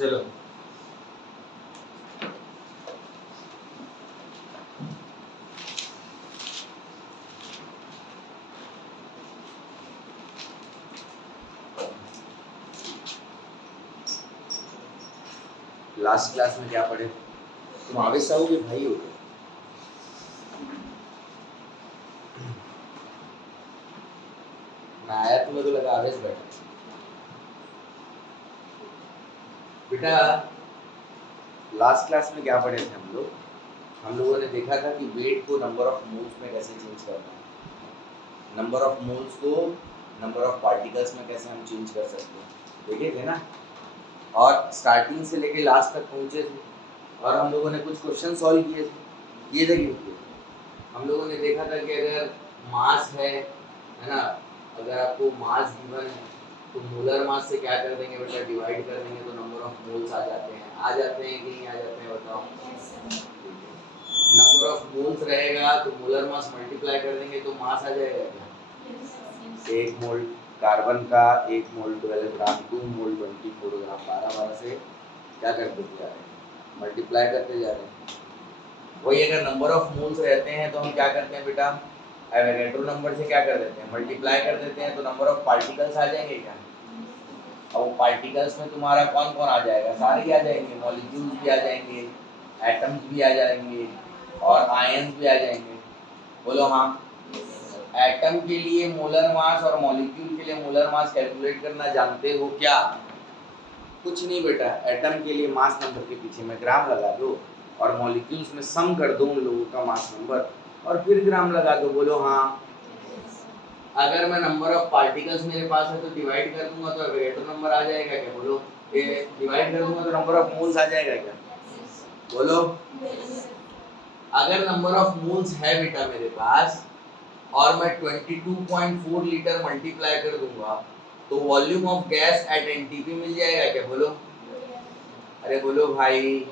चलो last class में क्या पढ़े? तुम आवेश साहू के भाई हो? मैं आया तुम्हें तो लगा आवेश बैठा। बेटा लास्ट क्लास में क्या पढ़े थे हम लोग? हम लोगों ने देखा था कि वेट को नंबर ऑफ मोल्स में कैसे चेंज करना है, नंबर ऑफ मोल्स को नंबर ऑफ पार्टिकल्स में कैसे हम चेंज कर सकते हैं, देखे थे ना। और स्टार्टिंग से लेके लास्ट तक पहुंचे थे और हम लोगों ने कुछ क्वेश्चन सॉल्व किए थे कि हम लोगों ने देखा था कि अगर मास है ना, अगर आपको मास गिवन है तो मोलर मास से क्या कर देंगे बेटा, डिवाइड कर देंगे तो नंबर ऑफ मोल्स आ जाते हैं कि नहीं आ जाते हैं बताओ। नंबर ऑफ मोल्स रहेगा तो मोलर मास मल्टीप्लाई कर देंगे तो मास आ जाएगा क्या। एक मोल कार्बन का 1 मोल 12 ग्राम, 2 मोल 24 ग्राम, 12 से क्या करते जा रहे हैं, मल्टीप्लाई करते जा रहे हैं। वही अगर नंबर ऑफ मोल्स रहते हैं तो हम क्या करते हैं बेटा, एवोगैड्रो नंबर से क्या कर देते हैं, मल्टीप्लाई कर देते हैं तो नंबर ऑफ पार्टिकल्स आ जाएंगे क्या। और वो पार्टिकल्स में तुम्हारा कौन कौन आ जाएगा, सारे ही आ जाएंगे, मॉलिक्यूल्स भी आ जाएंगे, एटम्स भी आ जाएंगे और आयंस भी आ जाएंगे। बोलो हाँ। एटम के लिए मोलर मास और मॉलिक्यूल के लिए मोलर मास कैलकुलेट करना जानते हो क्या? कुछ नहीं बेटा, एटम के लिए मास नंबर के पीछे में ग्राम लगा दो और मॉलिक्यूल्स में सम कर दो उन लोगों का मास नंबर और फिर ग्राम लगा दो। बोलो हाँ। अगर मैं नंबर ऑफ पार्टिकल्स मेरे पास है तो डिवाइड कर दूंगा तो एवोगैड्रो नंबर आ जाएगा क्या। बोलो ये डिवाइड कर दूंगा तो नंबर ऑफ मोल्स आ जाएगा क्या। बोलो अगर नंबर ऑफ मोल्स है बेटा मेरे पास और मैं 22.4 लीटर मल्टीप्लाई कर दूंगा तो volume of gas at NTP मिल जाएगा क्या। बोलो अरे बोलो भाई।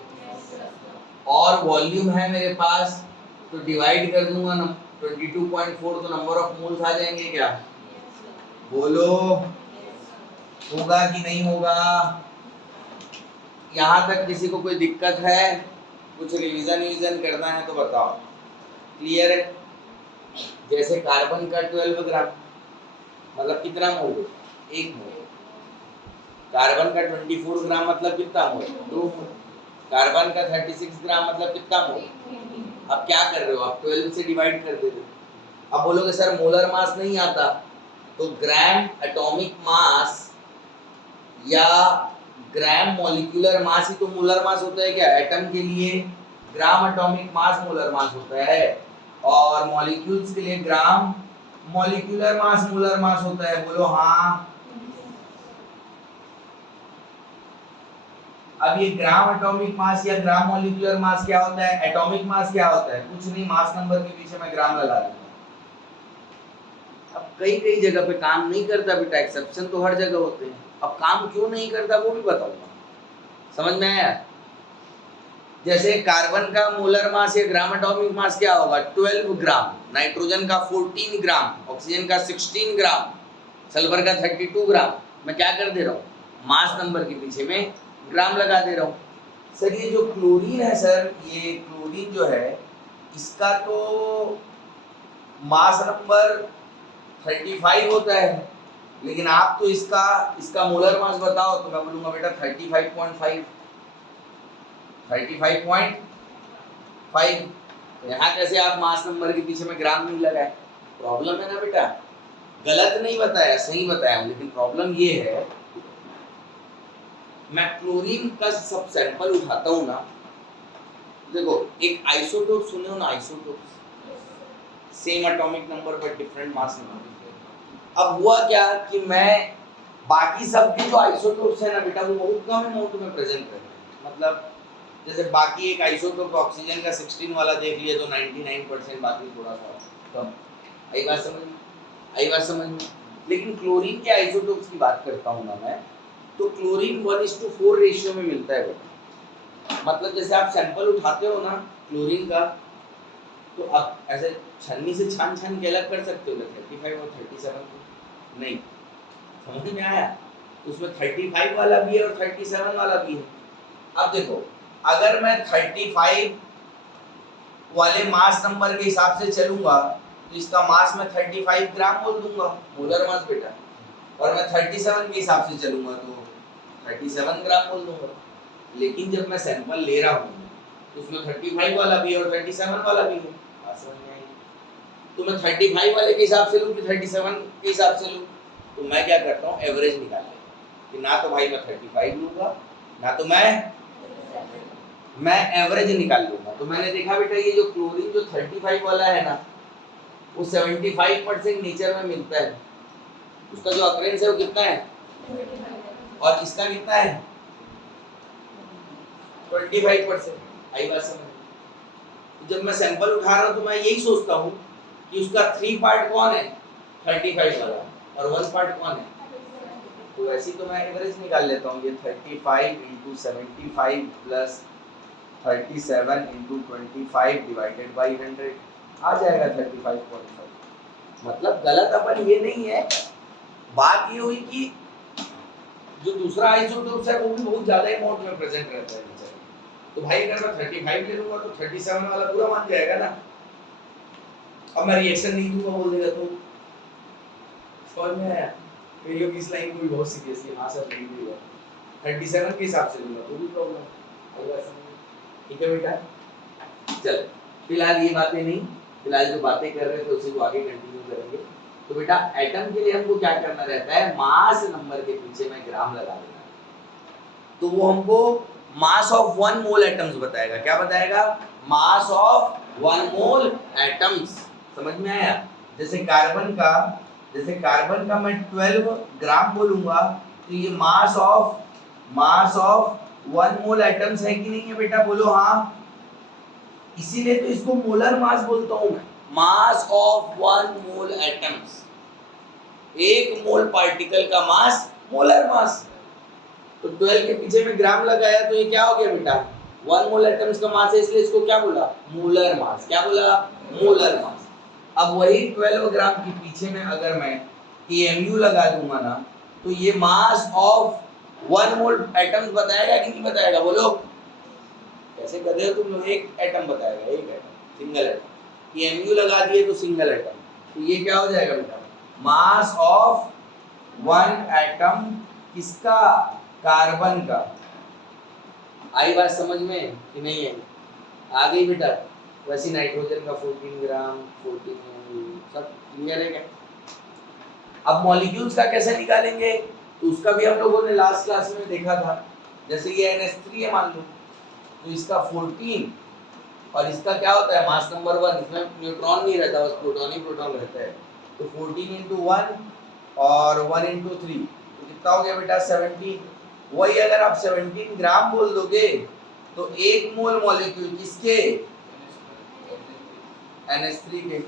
और वॉल्यूम है मेरे पास तो डिवाइड कर दूंगा 22.4 तो नंबर ऑफ मोल्स आ जाएंगे क्या। बोलो होगा कि नहीं होगा। यहाँ तक किसी को कोई दिक्कत है, कुछ रिवीजन करना है तो बताओ। क्लियर है। जैसे कार्बन का 12 ग्राम मतलब कितना मोल, 1 मोल। कार्बन का 24 ग्राम मतलब कितना मोल, 2 मोल। कार्बन का 36 ग्राम मतलब कितना मोल। अब क्या कर रहे हो आप, 12 से डिवाइड कर दे रहे हो। अब बोलोगे सर मोलर मास नहीं आता, तो ग्राम एटॉमिक मास या ग्राम मॉलिक्यूलर मास ही तो मोलर मास होता है क्या। एटम के लिए gram atomic mass molar mass होता है और मॉलिक्यूल्स के लिए gram molecular mass molar mass होता है। बोलो हाँ। अब ये ग्राम एटॉमिक मास या ग्राम मॉलिक्यूलर मास क्या होता है, एटॉमिक मास क्या होता है, कुछ नहीं, मास नंबर के पीछे मैं ग्राम लगा दूंगा। अब कई जगह पे काम नहीं करता बेटा, एक्सेप्शन तो हर जगह होते हैं। अब काम क्यों नहीं करता वो भी बताऊंगा, समझ में आया। जैसे कार्बन का मोलर मास या ग्राम एटॉमिक मास क्या होगा, 12 ग्राम, नाइट्रोजन का 14 ग्राम, ऑक्सीजन का 16 ग्राम, सल्फर का 32 ग्राम। मैं क्या कर दे रहा हूँ, मास नंबर के पीछे में ग्राम लगा दे रहा हूँ। सर ये जो क्लोरीन है सर, ये क्लोरीन जो है इसका तो मास नंबर 35 होता है, लेकिन आप तो इसका मोलर मास बताओ तो मैं बोलूंगा बेटा 35.5। यहाँ कैसे आप मास नंबर के पीछे में ग्राम नहीं लगाए, प्रॉब्लम है ना बेटा। गलत नहीं बताया, सही बताया, लेकिन प्रॉब्लम ये है, मैं क्लोरीन का सब सैंपल उठाता हूँ ना, देखो एक आइसोटोप सुने हो ना, आइसोटोप सेम एटॉमिक नंबर पर डिफरेंट मास नंबर। अब हुआ क्या कि मैं बाकी सब के जो आइसोटोप्स है ना बेटा वो बहुत कम अमाउंट में प्रेजेंट करते हैं। मतलब जैसे बाकी एक आइसोटोप ऑक्सीजन का 16 वाला देख लिया तो 99%, बाकी थोड़ा सा कम। आई बात समझ में। लेकिन क्लोरीन के आइसोटोप्स की बात करता हूँ ना मैं, तो क्लोरीन 1:4 रेशियो में मिलता है बेटा। मतलब जैसे आप सैंपल उठाते हो ना क्लोरीन का, तो आप ऐसे छन्नी से छान के अलग कर सकते हो 35 और 37 को, नहीं समझ में आया। तो उसमें 35 वाला भी है और 37 वाला भी है, अब देखो, अगर मैं 35 वाले मास नंबर के हिसाब से चलूंगा तो इसका मास मैं 35 ग्राम बोल दूंगा, मोलर मास बेटा। और मैं 37 के हिसाब से चलूंगा तो 37 ग्राम बोल दूंगा। लेकिन जब मैं सैंपल ले रहा हूँ तो उसमें 35 वाला भी है और 37 वाला भी है, समझ में आई? तो मैं 35 वाले के हिसाब से लूँ कि 37 के हिसाब से लूँ, तो मैं क्या करता हूँ, एवरेज निकाल लेता कि ना तो भाई मैं 35 लूँगा ना तो मैं एवरेज निकाल लूँगा। तो मैंने देखा बेटा ये जो क्लोरीन जो 35 वाला है ना वो 75% नेचर में मिलता है, उसका जो अकरेंस है वो कितना है, और इसका कितना है 25%। आई बात समझ? तो जब मैं सैंपल उठा रहा हूँ तो मैं यही सोचता हूँ कि उसका 3 पार्ट कौन है 35 वाला और 1 पार्ट कौन है, तो ऐसी तो मैं एवरेज निकाल लेता हूँ। ये 35 into 75 plus 37 into 25 divided by 100 आ जाएगा 35.5। मतलब गलत अपन ये नहीं है, बात ये हुई कि जो दूसरा आइसोटोप्स है वो भी बहुत ज्यादा अमाउंट में प्रेजेंट रहता है नेचर में। तो भाई अगर मैं 35 ले लूंगा तो 37 वाला पूरा मान जाएगा ना। अब मैं रिएक्शन नहीं दूंगा बोल देगा तो समझ में आया? कई लोग इस लाइन को भी बहुत सीरियसली हां सर नहीं दूंगा 37 के हिसाब से लूंगा तो भी प्रॉब्लम आएगा। ठीक है बेटा, चल फिलहाल ये बातें नहीं, फिलहाल जो बातें कर रहे थे उसी को आगे कंटिन्यू करेंगे। तो बेटा एटम के लिए हमको क्या करना रहता है, मास नंबर के पीछे में ग्राम लगा देना। तो वो हमको मास ऑफ 1 मोल एटम्स बताएगा। क्या बताएगा? Mass of 1 mole atoms. समझ में आया? जैसे कार्बन का मैं 12 ग्राम बोलूंगा तो ये मास ऑफ 1 मोल एटम्स है कि नहीं है बेटा, बोलो हाँ। इसीलिए तो इसको मोलर मास बोलता हूं मैं, mass of 1 mole atoms. 1 mole particle का मास मोलर मास। तो 12 के पीछे में ग्राम लगाया तो ये क्या हो गया बेटा, 1 मोल एटम्स का मास है, इसलिए इसको क्या बोला, मोलर मास। क्या बोला? Molar mass. अब वही 12 ग्राम के पीछे में अगर मैं एमयू लगा दूंगा ना तो ये मास ऑफ 1 मोल एटम्स बताएगा कि नहीं बताएगा, बोलो? कैसे गधे हो तुम लोग? एक एटम बताएगा, एक एटम, सिंगल एटम। एमयू लगा दिए तो सिंगल एटम, तो ये क्या हो जाएगा बेटा, मास ऑफ 1 एटम किसका, कार्बन का। आई बात समझ में कि नहीं है? आ गई बेटा? वैसे नाइट्रोजन का 14 ग्राम 14 सब क्लियर है क्या? अब मॉलिक्यूल्स का कैसे निकालेंगे तो उसका भी हम लोगों ने लास्ट क्लास में देखा था। जैसे ये NH3 है मान लो, तो इसका 14 और इसका क्या होता है, मास नंबर 1, इसमें न्यूट्रॉन नहीं रहता, बस प्रोटॉन ही प्रोटॉन रहता है। तो 14 इंटू 1 और 1 इंटू 3 तो कितना हो गया बेटा 17। वही अगर आप 17 ग्राम बोल दोगे तो 1 मोल मॉलिक्यूल किसके, NH3 के,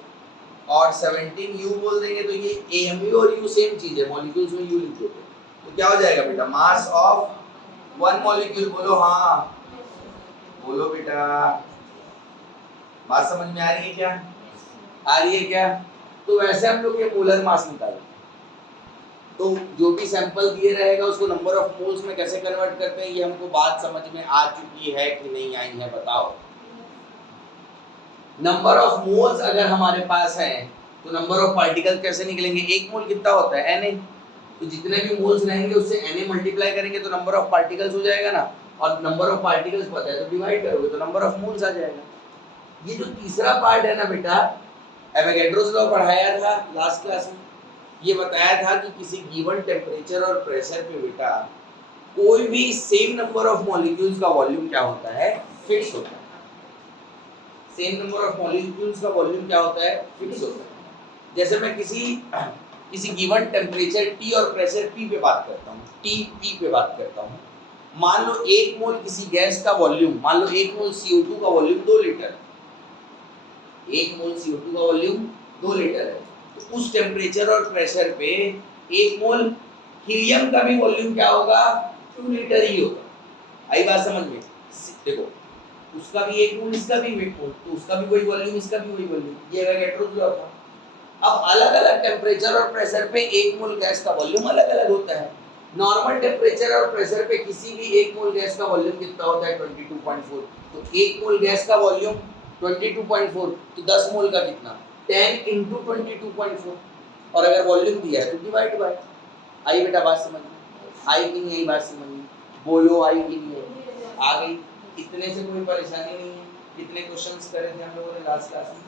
और 17 U बोल देंगे तो ये AMU और U सेम चीज है, मॉलिक्यूल्स में U लिख देते। तो क्या हो जाएगा बेटा, मास ऑफ 1 मॉलिक्यूल, बोलो हाँ, बोलो बेटा, बात समझ में आ रही है क्या? आ रही है क्या? तो वैसे हम लोग ये मोलर मास निकालें तो जो भी सैंपल दिए रहेगा उसको नंबर ऑफ मोल्स में कैसे कन्वर्ट करते हैं, ये हमको बात समझ में आ चुकी है कि नहीं आई है, बताओ? नंबर ऑफ मोल्स अगर हमारे पास है तो नंबर ऑफ पार्टिकल कैसे निकलेंगे? 1 मोल कितना होता है, Na। तो जितने भी मोल्स रहेंगे उससे Na मल्टीप्लाई करेंगे तो नंबर ऑफ पार्टिकल्स हो जाएगा ना, और नंबर ऑफ पार्टिकल्स पता है तो डिवाइड करोगे तो नंबर ऑफ मोल्स आ जाएगा। ये जो तीसरा पार्ट है ना बेटा, एवोगैड्रोस लॉ पढ़ाया था लास्ट क्लास में, ये बताया था कि किसी गिवन टेम्परेचर और प्रेशर पे बेटा कोई भी सेम नंबर ऑफ मॉलिक्यूल्स का वॉल्यूम क्या होता है, फिक्स होता है। सेम नंबर ऑफ मॉलिक्यूल्स का वॉल्यूम क्या होता है, फिक्स होता है। जैसे मैं किसी गिवन टेम्परेचर T और प्रेशर P पे बात करता हूँ, T पे बात करता हूँ, मान लो 1 मोल किसी गैस का वॉल्यूम, मान लो 1 मोल CO2 का वॉल्यूम 2 लीटर, 1 मोल CO2 का वॉल्यूम 2 लीटर है, तो उस टेम्परेचर और प्रेशर पे 1 मोल हीलियम का भी वॉल्यूम क्या होगा, 2 लीटर ही होगा। आई बात समझ में? देखो उसका भी 1 मोल, इसका भी 1 मोल, तो उसका भी वही वॉल्यूम, इसका भी वही वॉल्यूम, ये एवोगैड्रोस लॉ था। अब अलग अलग टेम्परेचर और प्रेशर पे 1 मोल गैस का वॉल्यूम अलग अलग होता है। नॉर्मल टेम्परेचर और प्रेशर पे किसी भी एक मोल गैस का वॉल्यूम कितना होता है 22.4। तो एक मोल गैस का वॉल्यूम 22.4, तो 10 मोल का कितना 10 इंटू 22.4। और अगर वॉल्यूम दिया है तो डिवाइड बाय। आई बेटा बात समझ में? आई कि नहीं आई बात समझ में? बोलो आई कि नहीं आई? आ गई? इतने से कोई परेशानी नहीं है। कितने क्वेश्चंस करे थे हम लोगों ने लास्ट क्लास में?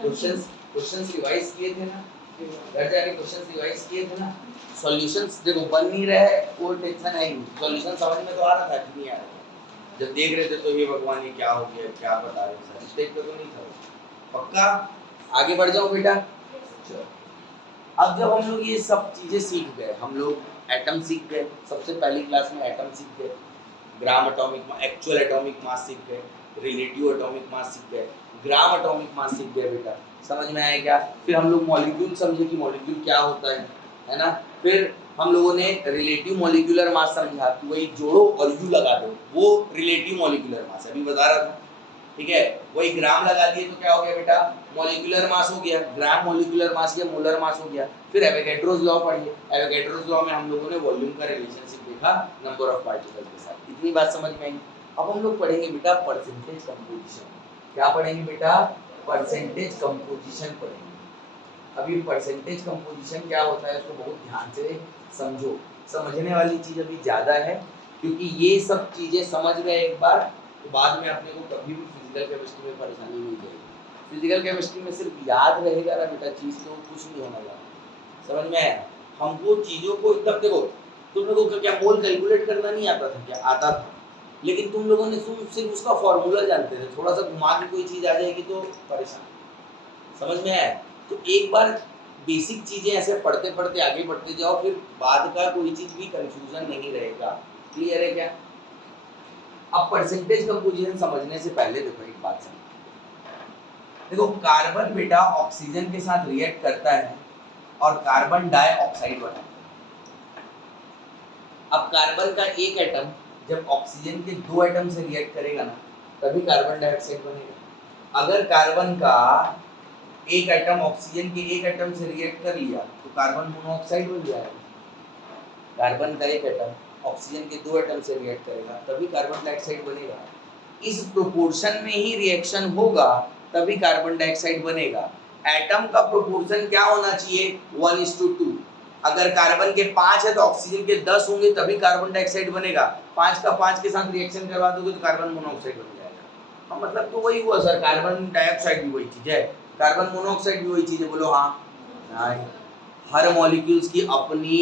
क्वेश्चंस रिवाइज किए थे ना? घर जाके क्वेश्चंस रिवाइज किए थे ना? सॉल्यूशंस देखो बन नहीं रहे वो टेंशन है ही नहीं, सॉल्यूशन समझ में तो आ रहा था कि नहीं आ रहा था? जब देख रहे थे तो ये भगवान ये क्या हो गया, क्या बता रहे सर, स्टेप पे तो नहीं था? पक्का? आगे बढ़ जाओ बेटा। चलो अब जब हम लोग ये सब चीजें सीख गए, हम लोग एटम सीख गए, सबसे पहली क्लास में एटम सीख गए, gram atomic actual atomic mass सीख गए, रिलेटिव एटॉमिक मास सीख गए, ग्राम एटॉमिक मास सीख गए बेटा, समझ में आया क्या? फिर हम लोग मॉलिक्यूल समझे कि मॉलिक्यूल क्या होता है ना? फिर हम लोगों ने रिलेटिव मॉलिक्यूलर मास समझा कि वही जोड़ो और यू लगा दो, वो रिलेटिव मॉलिक्यूलर मास है, अभी बता रहा था, ठीक है? वही ग्राम लगा दिए तो क्या हो गया बेटा? मॉलिक्यूलर मास हो गया, ग्राम मॉलिक्यूलर मास या मोलर मास हो गया। फिर एवोगैड्रोस लॉ पढ़िए, एवोगैड्रोस लॉ में हम लोगों ने वॉल्यूम का रिलेशनशिप देखा नंबर ऑफ पार्टिकल्स के साथ। इतनी बात समझ में आई? अब हम लोग पढ़ेंगे बेटा परसेंटेज कंपोजिशन। क्या पढ़ेंगे बेटा? परसेंटेज कंपोजिशन पढ़ेंगे। अभी परसेंटेज कंपोजिशन क्या होता है उसको बहुत ध्यान से समझो, समझने वाली चीज अभी ज्यादा है, क्योंकि ये सब चीजें समझ गए एक बार तो बाद में अपने को कभी भी फिजिकल केमिस्ट्री में परेशानी नहीं जाएगी। फिजिकल केमिस्ट्री में सिर्फ याद रहेगा ना बेटा चीज, तो कुछ नहीं होने वाला। समझ में आया? हमको चीजों को एकदम देखो, तुम लोगों को क्या मोल कैलकुलेट करना नहीं आता था क्या? आता था, लेकिन तुम लोगों ने सिर्फ उसका फॉर्मूला जानते थे, थोड़ा सा घुमा के कोई चीज आ जाएगी तो परेशान। समझ में आया? तो एक बार बेसिक चीजें ऐसे पढ़ते पढ़ते आगे बढ़ते जाओ, फिर बाद का कोई चीज भी कंफ्यूजन नहीं रहेगा। क्लियर है क्या? अब परसेंटेज कंपोजिशन समझने से पहले देखो एक बात समझो। देखो कार्बन बेटा ऑक्सीजन के साथ रिएक्ट करता है और कार्बन डाइऑक्साइड बनाता है। अब कार्बन का एक एटम जब ऑक्सीजन के दो एटम से रिएक्ट करेगा ना, तभी कार्बन डाइऑक्साइड बनेगा। अगर कार्बन का एक एटम ऑक्सीजन के एक एटम से रिएक्ट कर लिया तो कार्बन मोनोऑक्साइड बन जाएगा। कार्बन का एक एटम ऑक्सीजन के दो एटम से रिएक्ट करेगा तभी कार्बन डाइऑक्साइड बनेगा। इस प्रोपोर्शन में ही रिएक्शन होगा तभी कार्बन डाइऑक्साइड बनेगा। एटम का प्रोपोर्शन क्या होना चाहिए? 1:2। अगर कार्बन के 5 है तो ऑक्सीजन के 10 होंगे तभी कार्बन डाइऑक्साइड बनेगा। 5 का 5 के साथ रिएक्शन करवा दोगे तो कार्बन मोनोऑक्साइड बन जाएगा। हाँ, मतलब तो वही हुआ सर, कार्बन डाइऑक्साइड भी वही चीज है, कार्बन मोनोऑक्साइड भी वही चीज है। बोलो हाँ नहीं। हर मॉलिक्यूल्स की अपनी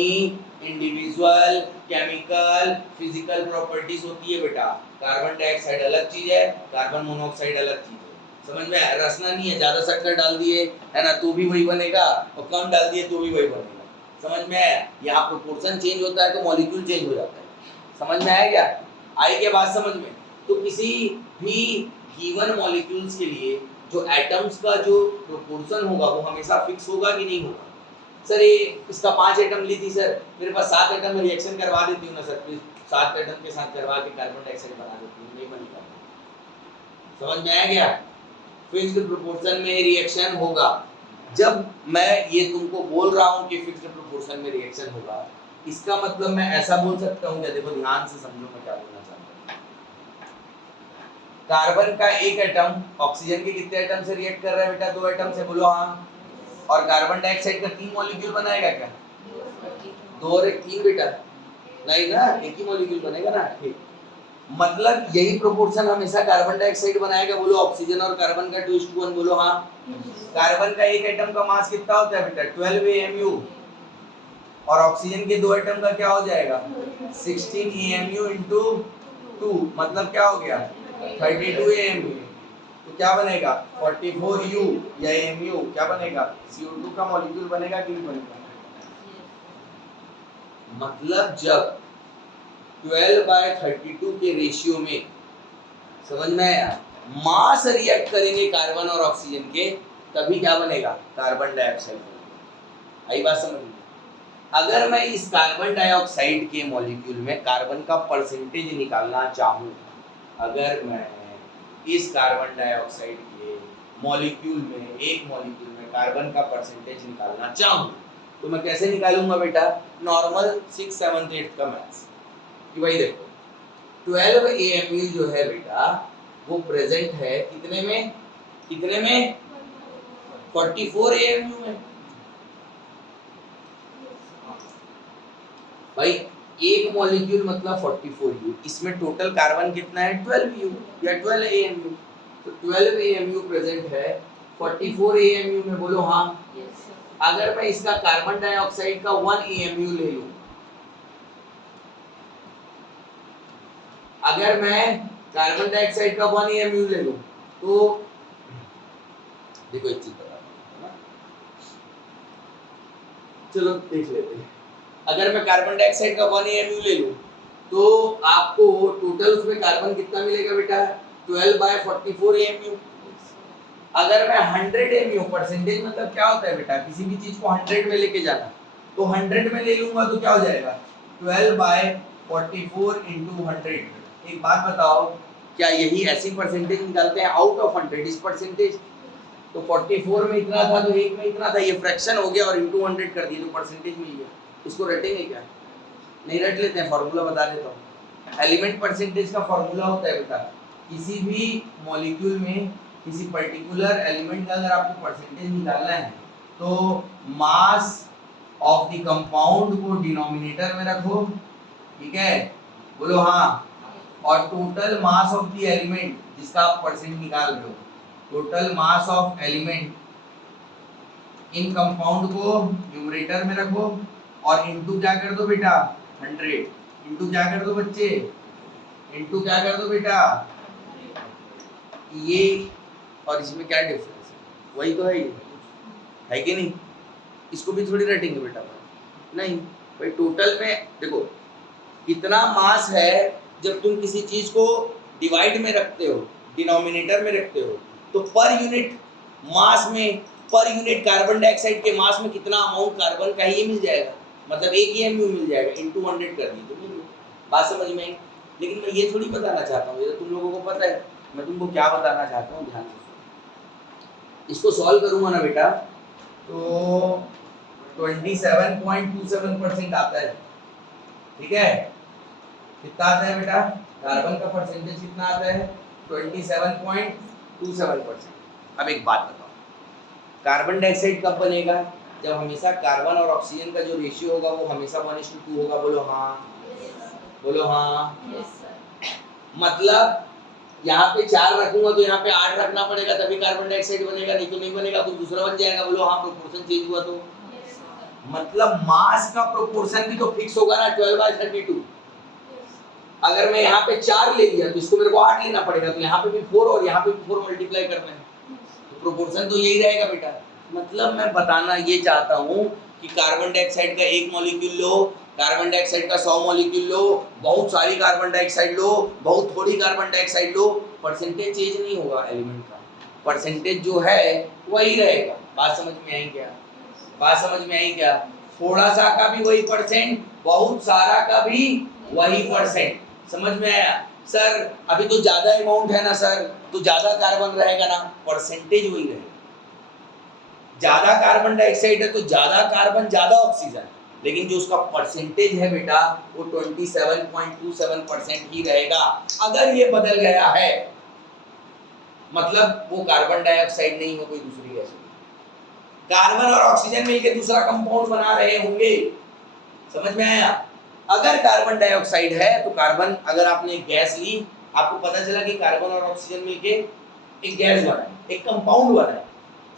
इंडिविजुअल केमिकल फिजिकल प्रॉपर्टीज होती है बेटा। कार्बन डाइऑक्साइड अलग चीज है, कार्बन मोनोऑक्साइड अलग चीज है। समझ में आया? रसना नहीं है, ज्यादा शक्कर डाल दिए है ना तो भी वही बनेगा, और कम डाल दिए तो भी वही बनेगा। समझ में आया? यहाँ प्रोपोर्शन चेंज होता है तो मॉलिक्यूल चेंज हो जाता है। समझ में आया क्या? आई क्या बात समझ में? तो किसी भी गिवन मॉलिक्यूल्स के लिए जो एटम्स का जो प्रोपोर्शन होगा वो हमेशा फिक्स होगा कि नहीं होगा? सर ये इसका 5 एटम ली थी सर, मेरे पास 7 एटम में रिएक्शन करवा देती हूँ ना सर, प्लीज 7 एटम के साथ करवा के कार्बन डाइऑक्साइड बना देती हूँ, नहीं बनेगा। समझ में आया क्या? फिक्स्ड प्रोपोर्शन में रिएक्शन होगा। जब मैं ये तुमको बोल रहा हूँ कि फिक्स्ड प्रोपोर्शन में रिएक्शन होगा, इसका मतलब मैं ऐसा बोल सकता हूँ क्या? देखो ध्यान से समझो मैं क्या बोलना चाहता हूँ। कार्बन का एक एटम ऑक्सीजन के कितने एटम से रिएक्ट कर रहा है बेटा? 2 एटम से। बोलो हाँ। और कार्बन डाइऑक्साइड का 3 मॉलिक्यूल बनाएगा क्या? 2 और 1 3 बेटा, नहीं ना, एक ही मॉलिक्यूल बनेगा ना। ठीक, मतलब यही प्रोपोर्शन हमेशा कार्बन डाइऑक्साइड बनाएगा। बोलो ऑक्सीजन और कार्बन का 2:1। बोलो हाँ। कार्बन का एक एटम का मास कितना होता है बेटा? 12 AMU। और ऑक्सीजन के दो एटम का क्या हो जाएगा? 16 AMU into 2, मतलब क्या हो गया? 32 AMU। तो क्या बनेगा? 44 U या AMU क्या बनेगा? CO2 का मॉलिक्यूल बनेगा कि नहीं बनेगा? मतलब जब 12/32 के रेशियो में, समझ में आया, मास रिएक्ट करेंगे कार्बन और ऑक्सीजन के, तभी क्या बनेगा? कार्बन डाइऑक्साइड बनेगा। आई बात समझ में? अगर मैं इस कार्बन डाइऑक्साइड के मॉलिक्यूल में कार्बन का परसेंटेज निकालना चाहूँ, अगर मैं इस कार्बन डाइऑक्साइड के मॉलिक्यूल में, एक मॉलिक्यूल में कार्बन का परसेंटेज निकालना चाहूँ तो मैं कैसे निकालूंगा बेटा? नॉर्मल 6, 7, 8 का मैथ्स कि भाई देखो 12 AMU जो है बेटा वो प्रेजेंट है कितने में 44 AMU में। भाई एक मॉलिक्यूल मतलब 44U, इसमें टोटल कार्बन कितना है 12U या 12 AMU, तो 12 AMU प्रेजेंट है 44 AMU में, बोलो हाँ। अगर मैं इसका कार्बन डाइऑक्साइड का 1 AMU ले लूं, अगर मैं कार्बन डाइऑक्साइड का 1 AMU ले लूं तो देखो एक चीज बता रहा हूं, चलो देख लेते हैं। अगर मैं कार्बन डाइऑक्साइड का 1 AMU ले लूं तो आपको टोटल उसमें कार्बन कितना मिलेगा बेटा? 12/44 AMU। अगर मैं 100 AMU, परसेंटेज मतलब क्या होता है बेटा? किसी भी चीज को 100 में लेके जाना, तो 100 में ले लूंगा तो क्या हो जाएगा? 12/44 into 100। एक बात बताओ, क्या यही ऐसी परसेंटेज निकालते हैं आउट ऑफ 100 इस परसेंटेज? तो 44 में इतना था तो 1 में इतना था, ये फ्रैक्शन हो गया और इनटू 100 कर दिया तो परसेंटेज मिल गया। इसको रटेंगे क्या? नहीं रट लेते हैं, फार्मूला बता देता हूँ। एलिमेंट परसेंटेज का फार्मूला होता है बेटा, किसी भी मॉलिक्यूल में किसी पर्टिकुलर एलिमेंट का अगर आपको परसेंटेज निकालना है तो मास ऑफ द कंपाउंड को डिनोमिनेटर में रखो, ठीक है, बोलो हाँ, और total mass of the element जिसका आप परसेंट निकाल रहे हो, total mass of element in compound को न्यूमरेटर में रखो और इनटू क्या कर दो बेटा? 100। इनटू क्या कर दो बच्चे? इनटू क्या कर दो बेटा? ये और इसमें क्या डिफरेंस है? वही तो है, ये है कि नहीं? इसको भी थोड़ी रटेंगे बेटा, नहीं भाई। टोटल में देखो कितना मास है, जब तुम किसी चीज को डिवाइड में रखते हो, डिनोमिनेटर में रखते हो, तो पर यूनिट मास में, पर यूनिट कार्बन डाइऑक्साइड के मास में कितना अमाउंट कार्बन का ये मिल जाएगा, मतलब 1 AMU मिल जाएगा, इनटू 100 कर दी तो मिल गया। बात समझ में आई? लेकिन मैं ये थोड़ी बताना चाहता हूँ, ये तो तुम लोगों को पता है, मैं तुमको क्या बताना चाहता हूँ, ध्यान से। इसको सॉल्व करूंगा ना बेटा तो 27.27% आता है, ठीक है? कितना आता है बेटा? कार्बन का परसेंटेज कितना आता है? 27.27%। अब एक बात बताओ, कार्बन डाइऑक्साइड कब बनेगा? जब हमेशा कार्बन और ऑक्सीजन का जो रेशियो होगा वो हमेशा 1:2 होगा, बोलो हाँ, बोलो हाँ। मतलब यहाँ पे 4 रखूंगा तो यहाँ पे 8 रखना पड़ेगा, तभी कार्बन डाइऑक्साइड बनेगा, नहीं तो नहीं बनेगा, कुछ दूसरा बन जाएगा, बोलो हाँ। प्रोपोर्शन चेंज हुआ तो मतलब मास का प्रोपोर्शन भी तो फिक्स होगा ना, 12/32। अगर मैं यहाँ पे 4 ले लिया तो इसको मेरे को 8 लेना पड़ेगा, तो यहाँ पे भी 4 और यहाँ पे भी 4 मल्टीप्लाई करना है, तो प्रोपोर्शन तो यही रहेगा बेटा। मतलब मैं बताना ये चाहता हूँ कि कार्बन डाइऑक्साइड का 1 मॉलिक्यूल लो, कार्बन डाइऑक्साइड का 100 मॉलिक्यूल लो, बहुत सारी कार्बन डाइऑक्साइड लो, बहुत थोड़ी कार्बन डाइऑक्साइड लो, परसेंटेज चेंज नहीं होगा एलिमेंट का, परसेंटेज जो है वही रहेगा। बात समझ में आई क्या? बात समझ में आई क्या? थोड़ा सा का भी वही परसेंट, बहुत सारा का भी वही परसेंट। समझ में आया? सर अभी तो ज्यादा अमाउंट है ना सर, तो ज्यादा कार्बन रहेगा ना, परसेंटेज वही रहेगा। ज्यादा कार्बन डाइऑक्साइड है तो ज्यादा कार्बन ज्यादा ऑक्सीजन, लेकिन जो उसका परसेंटेज है बेटा वो 27.27% ही रहेगा। अगर ये बदल गया है मतलब वो कार्बन डाइऑक्साइड नहीं हो, कोई दूसरी गैस, कार्बन और ऑक्सीजन मिलकर दूसरा कंपाउंड बना रहे होंगे। समझ में आया? अगर कार्बन डाइऑक्साइड है तो कार्बन, अगर आपने एक गैस ली, आपको पता चला कि कार्बन और ऑक्सीजन मिलके एक गैस बना, एक कंपाउंड बना,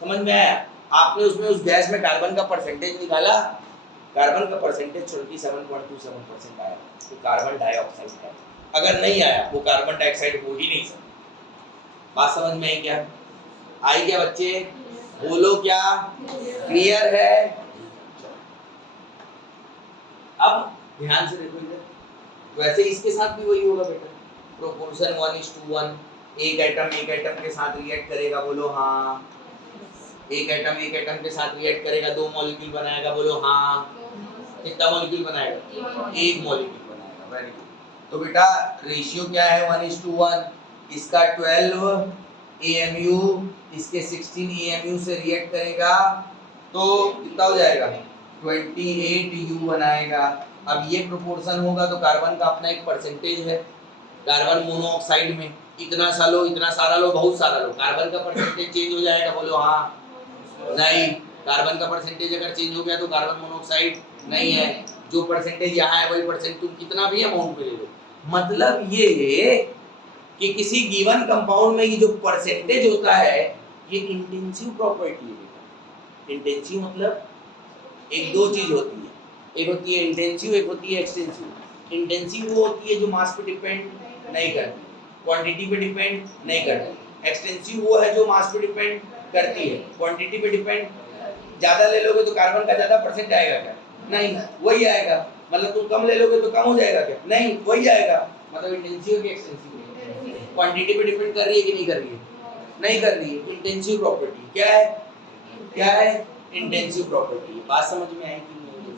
समझ में आया? आपने उसमें उस गैस में कार्बन का परसेंटेज निकाला, कार्बन का परसेंटेज 27.27% आया, तो कार्बन डाइऑक्साइड है। अगर नहीं आया वो कार्बन डाइऑक्साइड हो ही नहीं सकता। बात समझ में आई क्या? आई क्या बच्चे? बोलो क्या? क्लियर है? अब ध्यान से देखो इधर, वैसे इसके साथ भी वही होगा बेटा, प्रोपोर्शन 1:1, एक एटम के साथ रिएक्ट करेगा, बोलो हाँ। एक एटम के साथ रिएक्ट करेगा, 2 मॉलिक्यूल बनाएगा, बोलो हाँ। कितना मॉलिक्यूल बनाएगा? 1 मॉलिक्यूल बनाएगा। Very good. तो बेटा रेशियो क्या है? 1:1। इसका 12 AMU इसके 16 AMU से रिएक्ट करेगा तो कितना हो जाएगा 28 U बनाएगा। अब ये प्रोपोर्शन होगा तो कार्बन का अपना एक परसेंटेज है, कार्बन मोनोऑक्साइड में इतना सा लो, इतना सारा लो, बहुत सारा लो, कार्बन का परसेंटेज चेंज हो जाएगा, बोलो हाँ नहीं। कार्बन का परसेंटेज अगर चेंज हो गया तो कार्बन मोनोऑक्साइड नहीं है, जो परसेंटेज यहाँ है वही परसेंट तुम कितना भी अमाउंट में ले लो। मतलब ये कि किसी गिवन कंपाउंड में ये जो परसेंटेज होता है ये इंटेंसिव प्रॉपर्टी है। इंटेंसिव मतलब एक दो चीज होती है, एक होती है इंटेंसिव, एक होती है एक्सटेंसिव। इंटेंसिव वो होती है जो मास पे डिपेंड नहीं करती, क्वांटिटी पे डिपेंड नहीं करती। एक्सटेंसिव वो है जो मास पे डिपेंड करती है, क्वांटिटी पे डिपेंड। ज्यादा ले लोगे तो कार्बन का ज्यादा परसेंट आएगा क्या? नहीं, वही आएगा। मतलब तुम कम ले लोगे तो कम हो जाएगा क्या? नहीं, वही आएगा। मतलब इंटेंसिव की एक्सटेंसिव क्वांटिटी पे डिपेंड कर रही है कि नहीं कर रही है? नहीं कर रही है। इंटेंसिव प्रॉपर्टी क्या है? क्या है? Intensive property. बात समझ में आई कि नहीं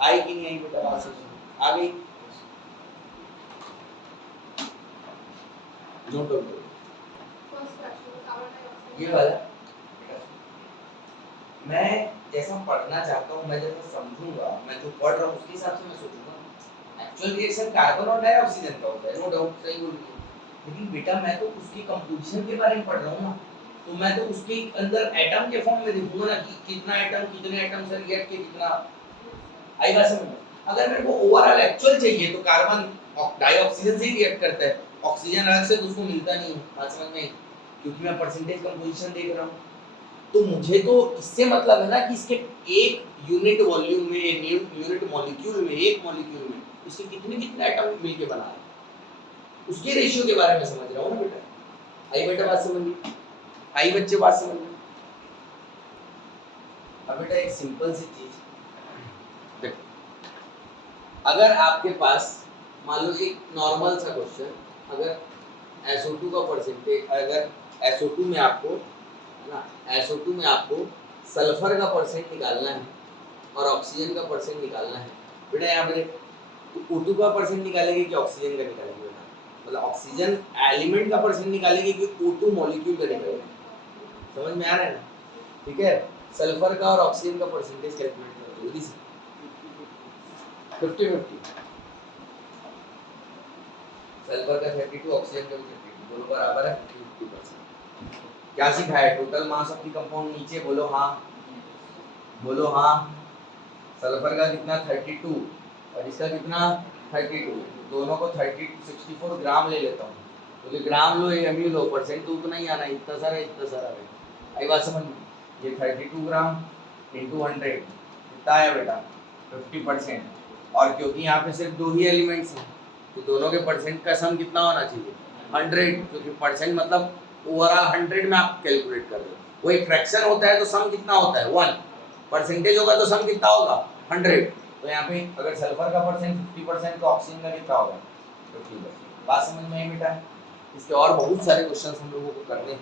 आई? कि नहीं आई बेटा? बात समझ में आ गई? नोट डाउन करो ये वाला। मैं जैसा पढ़ना चाहता हूँ, मैं जैसा समझूंगा, मैं जो पढ़ रहा हूँ उसके हिसाब से मैं सोचूंगा। एक्चुअल रिएक्शन कार्बन और डाइऑक्सीजन का होता है, नो डाउट, सही बोल रही है। लेकिन बेटा मैं तो उसकी कंपोजिशन के बारे में पढ़ रहा हूँ ना, तो मैं तो उसके अंदर एटम के फॉर्म में देखूंगा ना कि कितना एटम कितने एटम से रिएक्ट के कितना। आई बात समझ में? अगर मेरे को ओवरऑल एक्चुअल चाहिए तो कार्बन डाइऑक्सीजन से ही रिएक्ट करता है, ऑक्सीजन अलग से तो उसको मिलता नहीं है। बात समझ में? क्योंकि मैं परसेंटेज कंपोजिशन देख रहा हूँ, तो मुझे तो इससे मतलब है ना कि इसके एक यूनिट वॉल्यूम में, यूनिट मॉलिक्यूल में, एक मॉलिक्यूल में उसके कितने कितने एटम मिलके बना है, उसके रेशियो के बारे में समझ रहा हूँ ना बेटा। आई बेटा बात समझ में? आई बच्चे बात समझ में? अब बेटा एक सिंपल सी चीज देखो, अगर आपके पास मान लो एक नॉर्मल सा क्वेश्चन, अगर SO2 का परसेंटेज, अगर SO2 में आपको है ना, SO2 में आपको सल्फर का परसेंट निकालना है और ऑक्सीजन का परसेंट निकालना है बेटा, यहाँ पे तो O2 का परसेंट निकालेंगे कि ऑक्सीजन का निकालेंगे बेटा? मतलब ऑक्सीजन एलिमेंट का परसेंट निकालेंगे कि O2 मॉलिक्यूल का निकालेंगे? समझ में आ रहा है ना? ठीक है, सल्फर का और ऑक्सीजन का परसेंटेज कैलकुलेट करो जल्दी से। 50-50, सल्फर का 32, ऑक्सीजन का 32, दोनों बराबर है 50-50%। क्या सीखा है? Total mass of the compound नीचे बोलो हाँ, बोलो हाँ। सल्फर का कितना 32 और इसका कितना 32, दोनों को 64 ग्राम ले लेता हूँ, क्योंकि ग्राम लो एमयू लो, परसेंट तो उतना ही आना, इतना सारा इतना सारा है। आई बात समझ में? ये 32 ग्राम इंटू 100 कितना है बेटा? 50%। और क्योंकि यहाँ पे सिर्फ दो ही एलिमेंट्स हैं तो दोनों के परसेंट का सम कितना होना चाहिए? 100, क्योंकि परसेंट मतलब ओवरऑल 100 में आप कैलकुलेट कर रहे हो। वो एक फ्रैक्शन होता है तो सम कितना होता है? 1। परसेंटेज होगा तो सम कितना होगा? 100। तो यहाँ पे अगर सल्फर का परसेंट 50% तो ऑक्सीजन का कितना होगा? 50%। बात समझ में आई बेटा? इसके और बहुत सारे क्वेश्चन हम लोगों को करने हैं,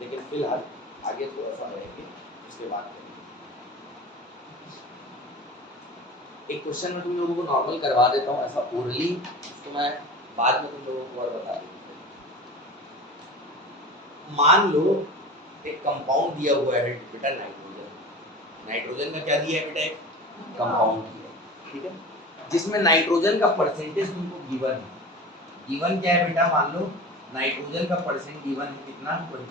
लेकिन फिलहाल आगे थोड़ा सा रहेंगे, उसके बाद करेंगे। एक क्वेश्चन में तुम लोगों को नॉर्मल करवा देता हूँ ऐसा ओरली, तो मैं बाद में तुम लोगों को और बता दूंगा। मान लो एक कंपाउंड दिया हुआ है बेटा, नाइट्रोजन। नाइट्रोजन का क्या दिया है बेटा? एक कंपाउंड दिया है, ठीक है, जिसमें नाइट्रोजन का परसेंटेज तुमको गिवन है। गिवन क्या है बेटा? मान लो नाइट्रोजन का परसेंट गिवन है कितना? 20।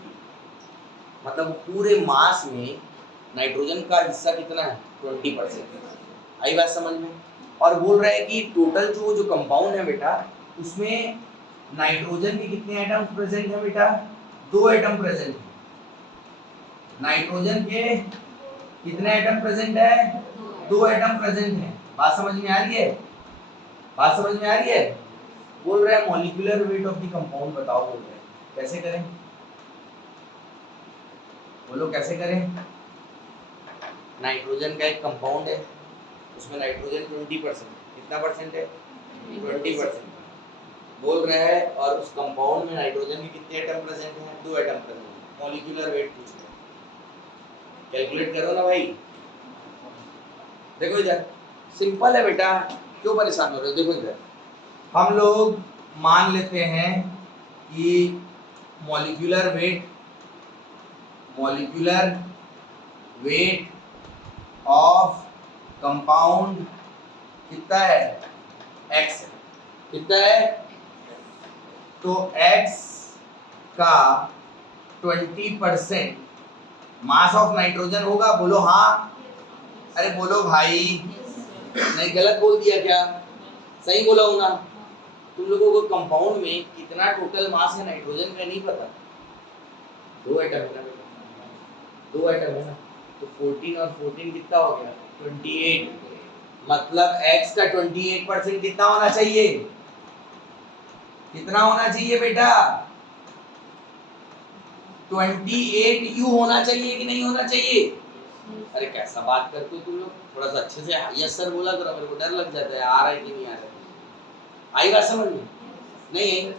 मतलब पूरे मास में नाइट्रोजन का हिस्सा कितना है? 20%। आई बात समझ में? और बोल रहे हैं कि टोटल जो कंपाउंड है बेटा, उसमें नाइट्रोजन के कितने एटम्स प्रेजेंट है बेटा? 2 एटम प्रेजेंट है। नाइट्रोजन के कितने एटम प्रेजेंट है? 2 एटम प्रेजेंट है। बात समझ में आ रही है? बात समझ में आ रही है? बोल रहे हैं molecular weight of the compound बताओ। बोल रहे हैं कैसे करें? बोलो कैसे करें? नाइट्रोजन का एक कंपाउंड है, उसमें नाइट्रोजन 20%, कितना परसेंट है? 20% बोल रहे हैं, और उस कंपाउंड में नाइट्रोजन के कितने एटम प्रेजेंट हैं? 2 एटम प्रेजेंट हैं। मॉलिक्यूलर वेट पूछ रहे हैं, कैलकुलेट करो ना भाई। देखो इधर सिंपल है बेटा, क्यों परेशान हो रहे हो? देखो इधर हम लोग मान लेते हैं कि molecular weight molecular weight of compound कितना है, x है, कितना है, तो x का 20% मास ऑफ नाइट्रोजन होगा, बोलो हाँ, अरे बोलो भाई, नहीं गलत बोल दिया क्या, सही बोला हूं ना। तुम लोगों को कंपाउंड में कितना टोटल मास है नाइट्रोजन का नहीं पता, 2 एटम है ना, 2 एटम है ना, तो 14 और 14 कितना हो गया, 28, मतलब x का 28% कितना होना चाहिए, कितना होना चाहिए बेटा, 28U होना चाहिए कि नहीं होना चाहिए। अरे कैसा बात करते हो तुम लोग, थोड़ा सा अच्छे से यस सर बोला करो, मेरे को डर लग जाता है आ रहा है कि नहीं आ रहा है। आई बात समझ में, नहीं आई,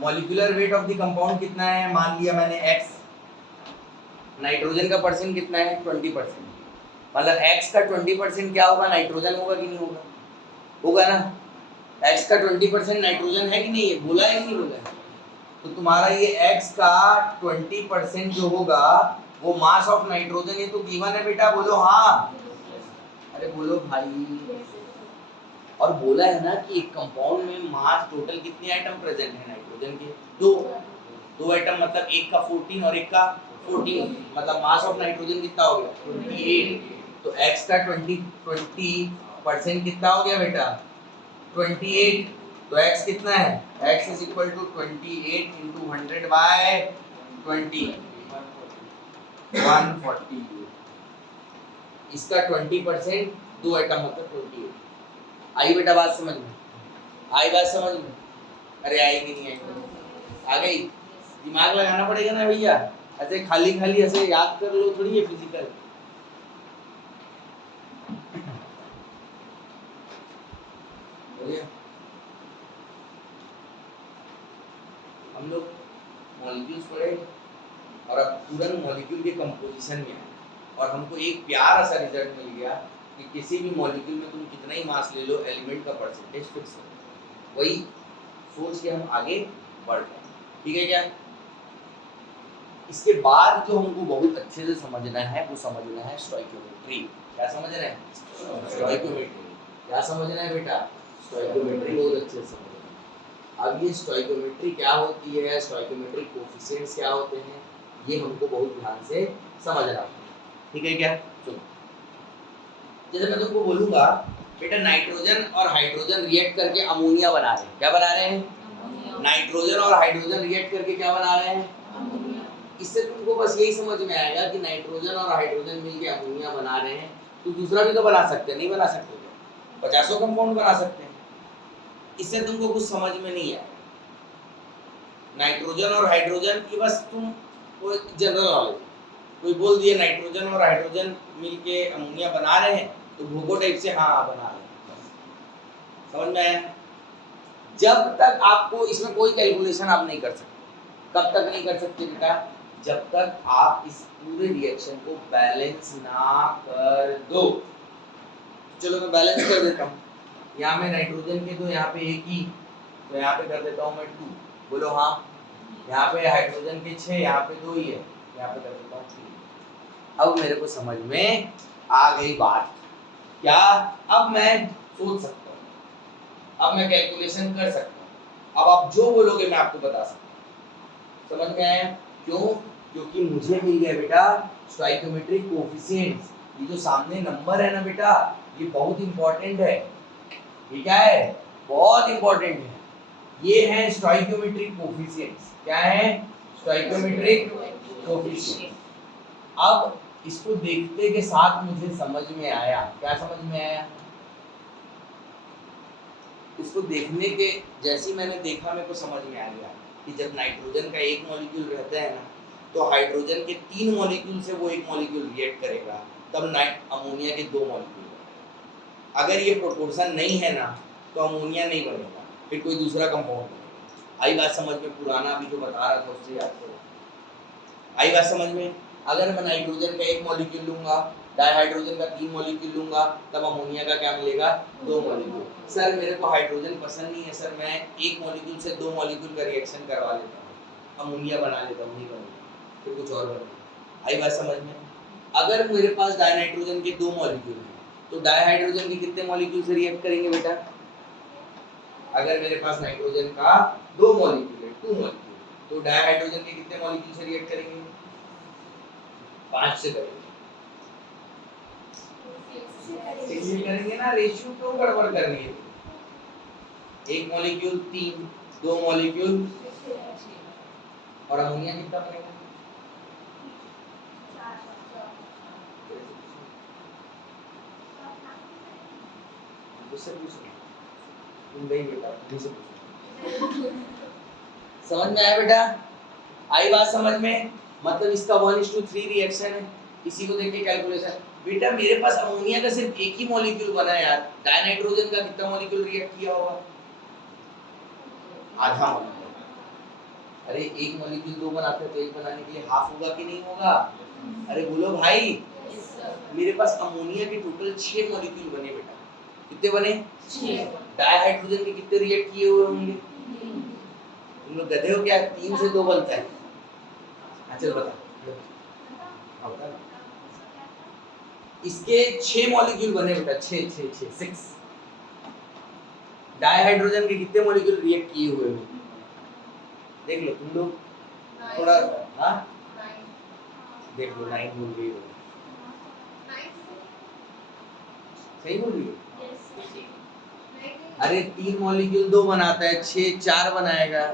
molecular weight of the compound कितना है, मान लिया मैंने x, नाइट्रोजन का परसेंट कितना है 20%, मतलब x का 20% क्या होगा, नाइट्रोजन होगा कि नहीं होगा, होगा ना, x का 20% नाइट्रोजन है कि नहीं है, बोला है कि नहीं बोला है, तो तुम्हारा ये x का 20% जो होगा वो मास ऑफ नाइट्रोजन है, तो गिवन है बेटा, बोलो हाँ, अरे बोलो भाई, और बोला है ना कि एक कंपाउंड में मास टोटल कितने आइटम प्रेजेंट है नाइट्रोजन के, दो आइटम, मतलब एक का 14 और एक का 14, मतलब मास ऑफ नाइट्रोजन कितना हो गया 28, तो x का 20% कितना हो गया बेटा 28, तो x कितना है, x is equal to 28 into 100 by 20, 140, इसका 20% 2 आइटम मतलब 28। आई बेटा बात समझ में, आई बात समझ में, अरे आएगी नहीं आएगी, आ गई, दिमाग लगाना पड़ेगा ना भैया, ऐसे खाली खाली ऐसे याद कर लो थोड़ी है फिजिकल। हम लोग मॉलिक्यूल्स पढ़े और अब तुरंत मॉलिक्यूल के कंपोजिशन में आए और हमको एक प्यारा सा रिजल्ट मिल गया कि किसी भी मॉलिक्यूल में तुम कितना ही मास ले लो, एलिमेंट का परसेंटेज फिक्स है, वही सोच के हम आगे बढ़ गए, ठीक है क्या। इसके बाद जो हमको बहुत अच्छे से समझना है वो समझना है स्टोइकियोमेट्री। क्या समझना है, स्टोइकियोमेट्री, क्या समझना है बेटा, स्टोइकियोमेट्री बहुत अच्छे से समझना है। अब ये स्टोइकियोमेट्री क्या होती है, स्टोइकियोमेट्रिक कोएफिशिएंट्स क्या होते हैं, ये हमको बहुत ध्यान से समझना है, ठीक है क्या। चलो जैसे मैं तुमको बोलूंगा बेटा नाइट्रोजन और हाइड्रोजन रिएक्ट करके अमोनिया बना रहे हैं, क्या बना रहे हैं, नाइट्रोजन और हाइड्रोजन रिएक्ट करके क्या बना रहे हैं, इससे तुमको बस यही समझ में आएगा कि नाइट्रोजन और हाइड्रोजन मिलके अमोनिया बना रहे हैं, तो दूसरा भी तो बना सकते हैं, नहीं बना सकते, 50 कंपाउंड बना सकते हैं, इससे तुमको कुछ समझ में नहीं आएगा। नाइट्रोजन और हाइड्रोजन की बस तुम वो जनरल नॉलेज, कोई बोल दिए नाइट्रोजन और हाइड्रोजन मिलके अमोनिया बना रहे हैं तो भोगो टाइप से हाँ बना रहे हैं, समझ में आया। जब तक आपको इसमें कोई कैलकुलेशन आप नहीं कर सकते, कब तक नहीं कर सकते बेटा, जब तक आप इस पूरे रिएक्शन को बैलेंस ना कर दो। चलो मैं बैलेंस कर देता हूँ, यहाँ में नाइट्रोजन के तो यहाँ पे एक ही, तो यहाँ पे कर देता हूँ मैं 2, बोलो हाँ, यहाँ पे हाइड्रोजन के 6, यहाँ पे 2 ही है, यहाँ पे कर देता हूँ 3। अब मेरे को समझ में आ गई बात, क्या अब मैं सोच सकता हूँ, अब मैं कैलकुलेशन कर सकता हूँ, अब आप जो बोलोगे मैं आपको बता सकता हूँ, समझ में आया क्यों, क्योंकि मुझे मिल गया बेटा स्टोइकियोमेट्रिक कोएफिशिएंट्स। ये जो सामने नंबर है ना बेटा, ये बहुत इंपॉर्टेंट है, ये क्या है, बहुत इंपॉर्टेंट है, ये है स्टोइकियोमेट्रिक कोएफिशिएंट्स। क्या है, स्टोइकियोमेट्रिक कोएफिशिएंट्स। अब इसको देखते के साथ मुझे समझ में आया, क्या समझ में आया, इसको देखने के जैसे मैंने देखा मेरे को समझ में आ गया कि जब नाइट्रोजन का एक मॉलिक्यूल रहता है ना, तो हाइड्रोजन के 3 मॉलिक्यूल से वो एक मॉलिक्यूल रिएक्ट करेगा, तब अमोनिया के 2 मॉलिक्यूल। अगर ये प्रोपोर्शन नहीं है ना तो अमोनिया नहीं बनेगा, फिर कोई दूसरा कंपाउंड बनेगा। आई बात समझ में, पुराना अभी जो बता रहा था उससे याद करो, आई बात समझ में। अगर मैं नाइट्रोजन का एक मॉलिक्यूल लूंगा डाइहाइड्रोजन का 3 मॉलिक्यूल लूंगा तब अमोनिया का क्या मिलेगा 2 मॉलिक्यूल। सर मेरे को हाइड्रोजन पसंद नहीं है सर, मैं एक मॉलिक्यूल से 2 मॉलिक्यूल का रिएक्शन करवा लेता हूँ, अमोनिया बना लेता हूँ, नहीं बनेगा फिर कुछ और बनेगा। आई बात समझ में? अगर मेरे पास डाइनाइट्रोजन के 2 मॉलिक्यूल हैं तो डाइहाइड्रोजन के कितने मॉलिक्यूल से रिएक्ट करेंगे बेटा? अगर मेरे पास नाइट्रोजन का 2 मॉलिक्यूल है, 2 मॉलिक्यूल, तो डाइहाइड्रोजन के कितने मॉलिक्यूल से रिएक्ट करेंगे? 5 से करेंगे। 6 से करेंगे ना, रेशियो क्यों गड़बड़ कर रही है? एक मॉलिक्यूल 3, 2 मॉलिक्यूल और अमोनिया कितना बनेगा? मुझसे पूछो, तुम नहीं बेटा, मुझसे पूछो। समझ में आया बेटा? आई बात समझ में? मतलब इसका 1:3 रिएक्शन है, इसी को देख के कैलकुलेशन। बेटा मेरे पास अमोनिया का सिर्फ एक ही मॉलिक्यूल बना है यार, डाइनाइट्रोजन का कितना मॉलिक्यूल रिएक्ट किया होगा? आधा मॉलिक्यूल। अरे एक मॉलिक्यूल 2 बनाते हैं तो एक बनाने के लिए हाफ होगा कि नहीं होगा? अरे बोलो भाई। मेरे पास अमोनिया के टोटल 6 मॉलिक्यूल बने बेटा। कितने बने? 6। डाइहाइड्रोजन के कितने रिएक्ट किए हुए होंगे? तुम लोग गधे हो क्या? 3 से 2 बनता है। चल बता। इसके 6 मॉलिक्यूल बने बेटा, 6। डाइहाइड्रोजन के कितने मॉलिक्यूल रिएक्ट किए हुए हैं? देख लो तुम लोग थोड़ा, हाँ देख लो 9 बोल रही हो, सही बोल रही हो? अरे 3 मॉलिक्यूल 2 बनाता है, 6 4 बनाएगा,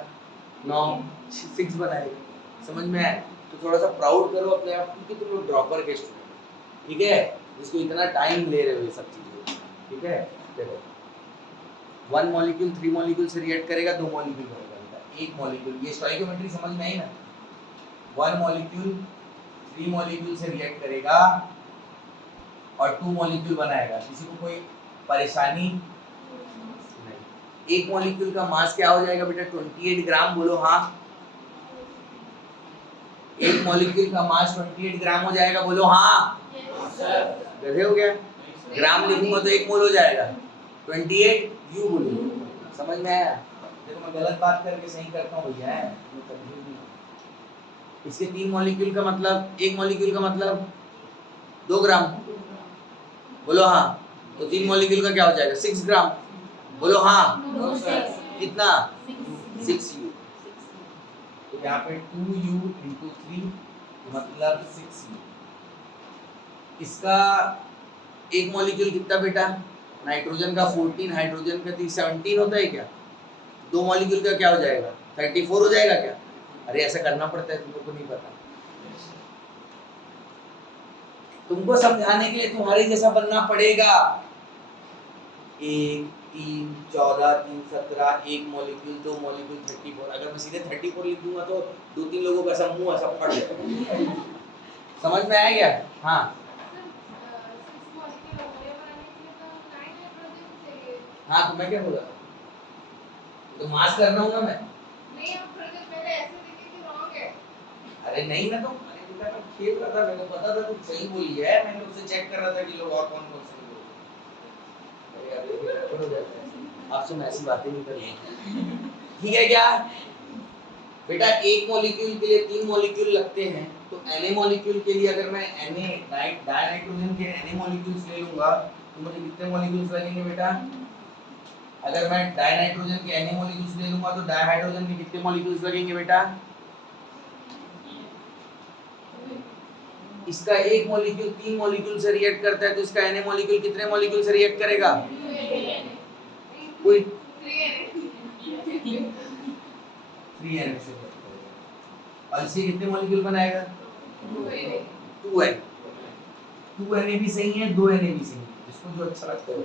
9 6 बनाएगा। समझ में आया? तो थोड़ा सा प्राउड करो अपने आप को कि तुम लोग ड्रॉपर के स्टूडेंट, ठीक है? जिसको इतना टाइम ले रहे हो ये सब चीजें, ठीक है? देखो 1 मॉलिक्यूल 3 मॉलिक्यूल से रिएक्ट करेगा, 2 मॉलिक्यूल बनेगा, एक मॉलिक्यूल, ये स्टोइकियोमेट्री समझ में आई ना? 1 मॉलिक्यूल 3 मॉलिक्यूल से रिएक्ट करेगा और 2 मॉलिक्यूल बनाएगा। किसी को कोई परेशानी नहीं। एक मॉलिक्यूल का मास क्या हो जाएगा बेटा? 28 ग्राम। बोलो हाँ। एक मॉलिक्यूल का मास 28 ग्राम हो जाएगा। बोलो हाँ। गधे हो गया? ग्राम लिखूंगा तो 1 मोल हो जाएगा, 28 यू बोलूंगा। समझ में आया? देखो मैं गलत बात करके सही करता हूँ भैया, इसके 3 मॉलिक्यूल का मतलब, एक मॉलिक्यूल का मतलब 2 ग्राम। बोलो हाँ। तो 3 मॉलिक्यूल का क्या हो जाएगा? 6 ग्राम। बोलो हाँ। कितना? 6U। तो यहाँ पे 2U × 3 मतलब 6U। इसका एक मॉलिक्यूल कितना बेटा? नाइट्रोजन का 14, हाइड्रोजन का 17 होता है क्या? 2 मॉलिक्यूल का क्या हो जाएगा? 34 हो जाएगा क्या? अरे ऐसा करना पड़ता है, तुमको नहीं पता। तुमको समझाने के लिए तुम्हारे जैसा बनना पड़ेगा। 1 3 14 3 17, एक मॉलिक्यूल 2 मॉलिक्यूल 34। अगर मैं सीधे 34 लिख दूंगा तो 2-3 लोगों का ऐसा मुंह ऐसा फट जाएगा। समझ में आया क्या? हाँ हाँ, तो मैं क्या बोला? तो मास करना हूँ ना मैं। नहीं अब पहले ऐसे लिखे कि रॉन्ग है। अरे नहीं, मैं तो बेटा मैं खेल रहा था, मेरे को पता था तू सही बोली है, मैंने उससे चेक कर रहा था कि लोग और कौन-कौन सही बोल रहे हैं। अरे यार ये हो जाता है। आपसे मैं ऐसी बातें नहीं कर रहा। ठीक है क्या? बेटा एक मॉलिक्यूल के लिए 3 मॉलिक्यूल लगते हैं, तो Na मॉलिक्यूल के लिए अगर मैं Na डाइनाइट्रोजन के Na मॉलिक्यूल्स ले लूंगा तो मुझे कितने मॉलिक्यूल्स लगेंगे बेटा? अगर मैं डाइनाइट्रोजन के Na मॉलिक्यूल्स ले लूंगा तो डाइहाइड्रोजन के कितने मॉलिक्यूल्स लगेंगे बेटा? इसका एक मॉलिक्यूल 3 मॉलिक्यूल से रिएक्ट करता है तो इसका Na मॉलिक्यूल कितने मॉलिक्यूल से रिएक्ट करेगा? कोई 3Na से। और इसे कितने मॉलिक्यूल बनाएगा? 2Na। 2Na भी सही है, 2Na भी सही है, इसको जो अच्छा लगता है।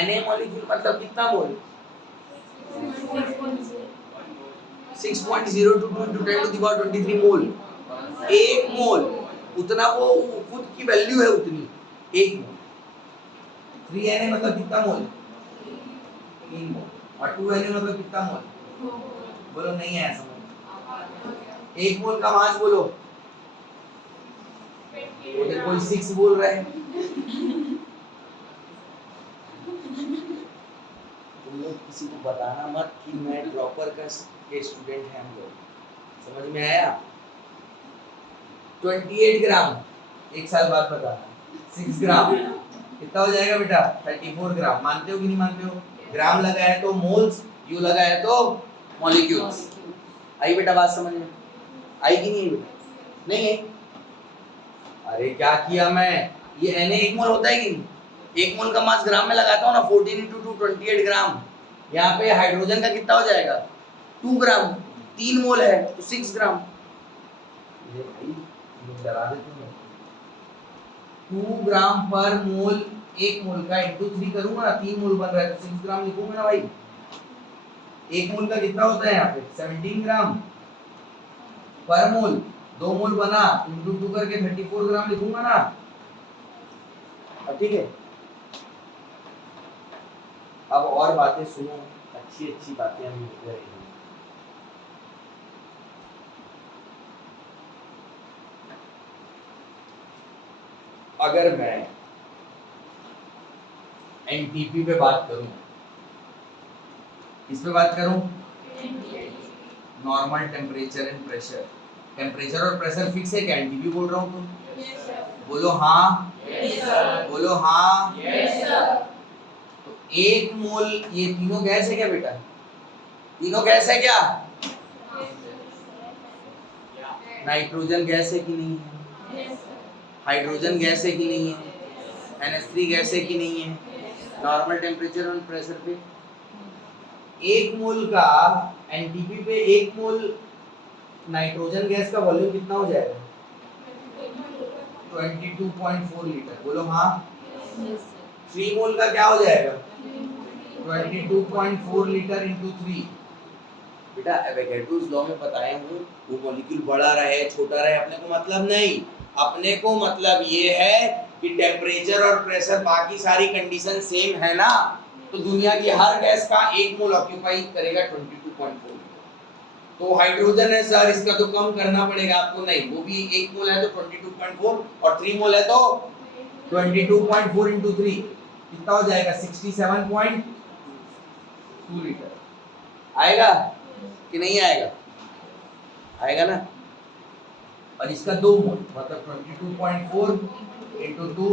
Na मॉलिक्यूल मतलब कितना मोल? 6.022 × 10⁻23 मोल। 1 मोल, उतना वो खुद की वैल्यू है उतनी, 1 मोल। 3Na मतलब कितना मोल? 3 मोल। और 2Na मतलब कितना मोल? बोलो नहीं है समझ। 1 मोल का मास बोलो उधर कोई 6 बोल रहा है। तुम लोग किसी को बताना मत कि मैं ड्रॉपर का के स्टूडेंट हैं हम लोग, समझ में आया? 28 ग्राम एक साल बाद बताना, 6 ग्राम कितना हो जाएगा बेटा? 34 ग्राम। मानते हो कि नहीं मानते हो? ग्राम लगा है तो मोल्स, यू लगा है तो मॉलिक्यूल्स। आई बेटा बात समझ में? आई कि नहीं बेटा? नहीं है? अरे क्या किया मैं, ये Na 1 मोल होता है कि नहीं? 1 मोल का मास ग्राम में लगाता हूँ ना, 14 × 2 28 ग्राम। यहाँ पे हाइड्रोजन का कितना हो जाएगा? 2 ग्राम। 3 मोल है तो 6 ग्राम। ये भाई डरा देते हो। 2 ग्राम पर मोल, 1 मोल का इंटू 3 करूंगा ना, 3 मोल बन रहा है तो 6 ग्राम लिखूंगा ना भाई। 1 मोल का कितना होता है यहाँ पे? 17 ग्राम पर मोल। 2 मोल बना इंटू 2 करके 34 ग्राम लिखूंगा ना। ठीक है, अब और बातें सुनो, अच्छी अच्छी बातें हम करेंगे। अगर मैं एनटीपी पे बात करूं, किस पे बात करूं? Normal temperature and pressure. Temperature और प्रेशर फिक्स है क्या? एनटीपी बोल रहा हूं तो बोलो हाँ, बोलो हाँ। तो 1 मोल, ये तीनों गैस है क्या बेटा? तीनों गैस है क्या? नाइट्रोजन गैस है कि नहीं है? हाइड्रोजन गैस है कि नहीं है? NH3 गैस है कि नहीं है? नॉर्मल टेम्परेचर और प्रेशर पे 1 मोल का एनटीपी पे 1 मोल नाइट्रोजन गैस का वॉल्यूम कितना हो जाएगा? 22.4 लीटर। बोलो हाँ। 3 मोल का क्या हो जाएगा? 22.4 लीटर इंटू 3। बेटा एवोगैड्रोस लॉ में बताया हूँ, वो मॉलिक्यूल बड़ा रहे छोटा रहे अपने को मतलब नहीं। अपने को मतलब ये है कि टेम्परेचर और प्रेशर बाकी सारी कंडीशन सेम है ना, तो दुनिया की हर गैस का 1 मोल ऑक्यूपाई करेगा 22.4। तो हाइड्रोजन है सर, इसका तो कम करना पड़ेगा आपको। नहीं, वो भी 1 मोल है तो 22.4 और 3 मोल है तो 22.4 इंटू 3 कितना हो जाएगा? 67.2 लीटर। आएगा कि नहीं आएगा? आएगा ना। और इसका 2 मोल मतलब 22.4 इंटू 2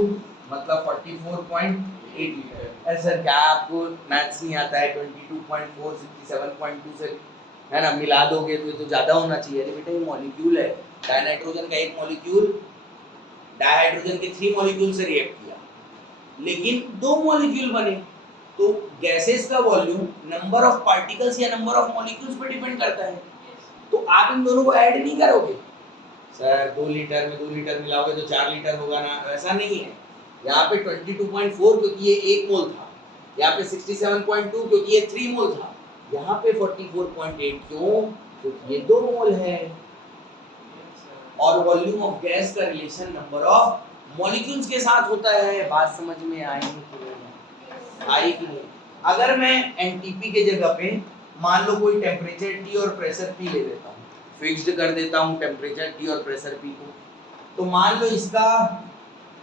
मतलब 44.8 लीटर। अरे सर क्या आपको मैथ्स नहीं आता है? 22.4 67.2 से है ना मिला दोगे तो ये तो ज्यादा होना चाहिए। अरे बेटा ये मॉलिक्यूल है, डाइनाइट्रोजन का 1 मॉलिक्यूल डाइहाइड्रोजन के 3 मॉलिक्यूल से रिएक्ट किया, लेकिन 2 मॉलिक्यूल बने। तो गैसेस का वॉल्यूम नंबर ऑफ पार्टिकल्स या नंबर ऑफ मॉलिक्यूल्स पर डिपेंड करता है। तो आप इन दोनों को ऐड नहीं करोगे सर, 2 लीटर में 2 लीटर मिलाओगे तो 4 लीटर होगा ना, ऐसा नहीं है। यहाँ पे 22.4 क्योंकि ये 1 मोल था, यहाँ पे 67.2 क्योंकि ये 3 मोल था, यहाँ पे 44.8 क्यों? क्योंकि ये 2 मोल है। और वॉल्यूम ऑफ गैस का रिलेशन नंबर ऑफ मॉलिक्यूल्स के साथ होता है। बात समझ में आई कि नहीं? आई कि नहीं? अगर मैं एनटीपी के जगह पे मान लो कोई टेम्परेचर टी और प्रेशर पी ले लेता हूँ, फिक्स्ड कर देता हूँ टेम्परेचर टी और प्रेशर पी को, तो मान लो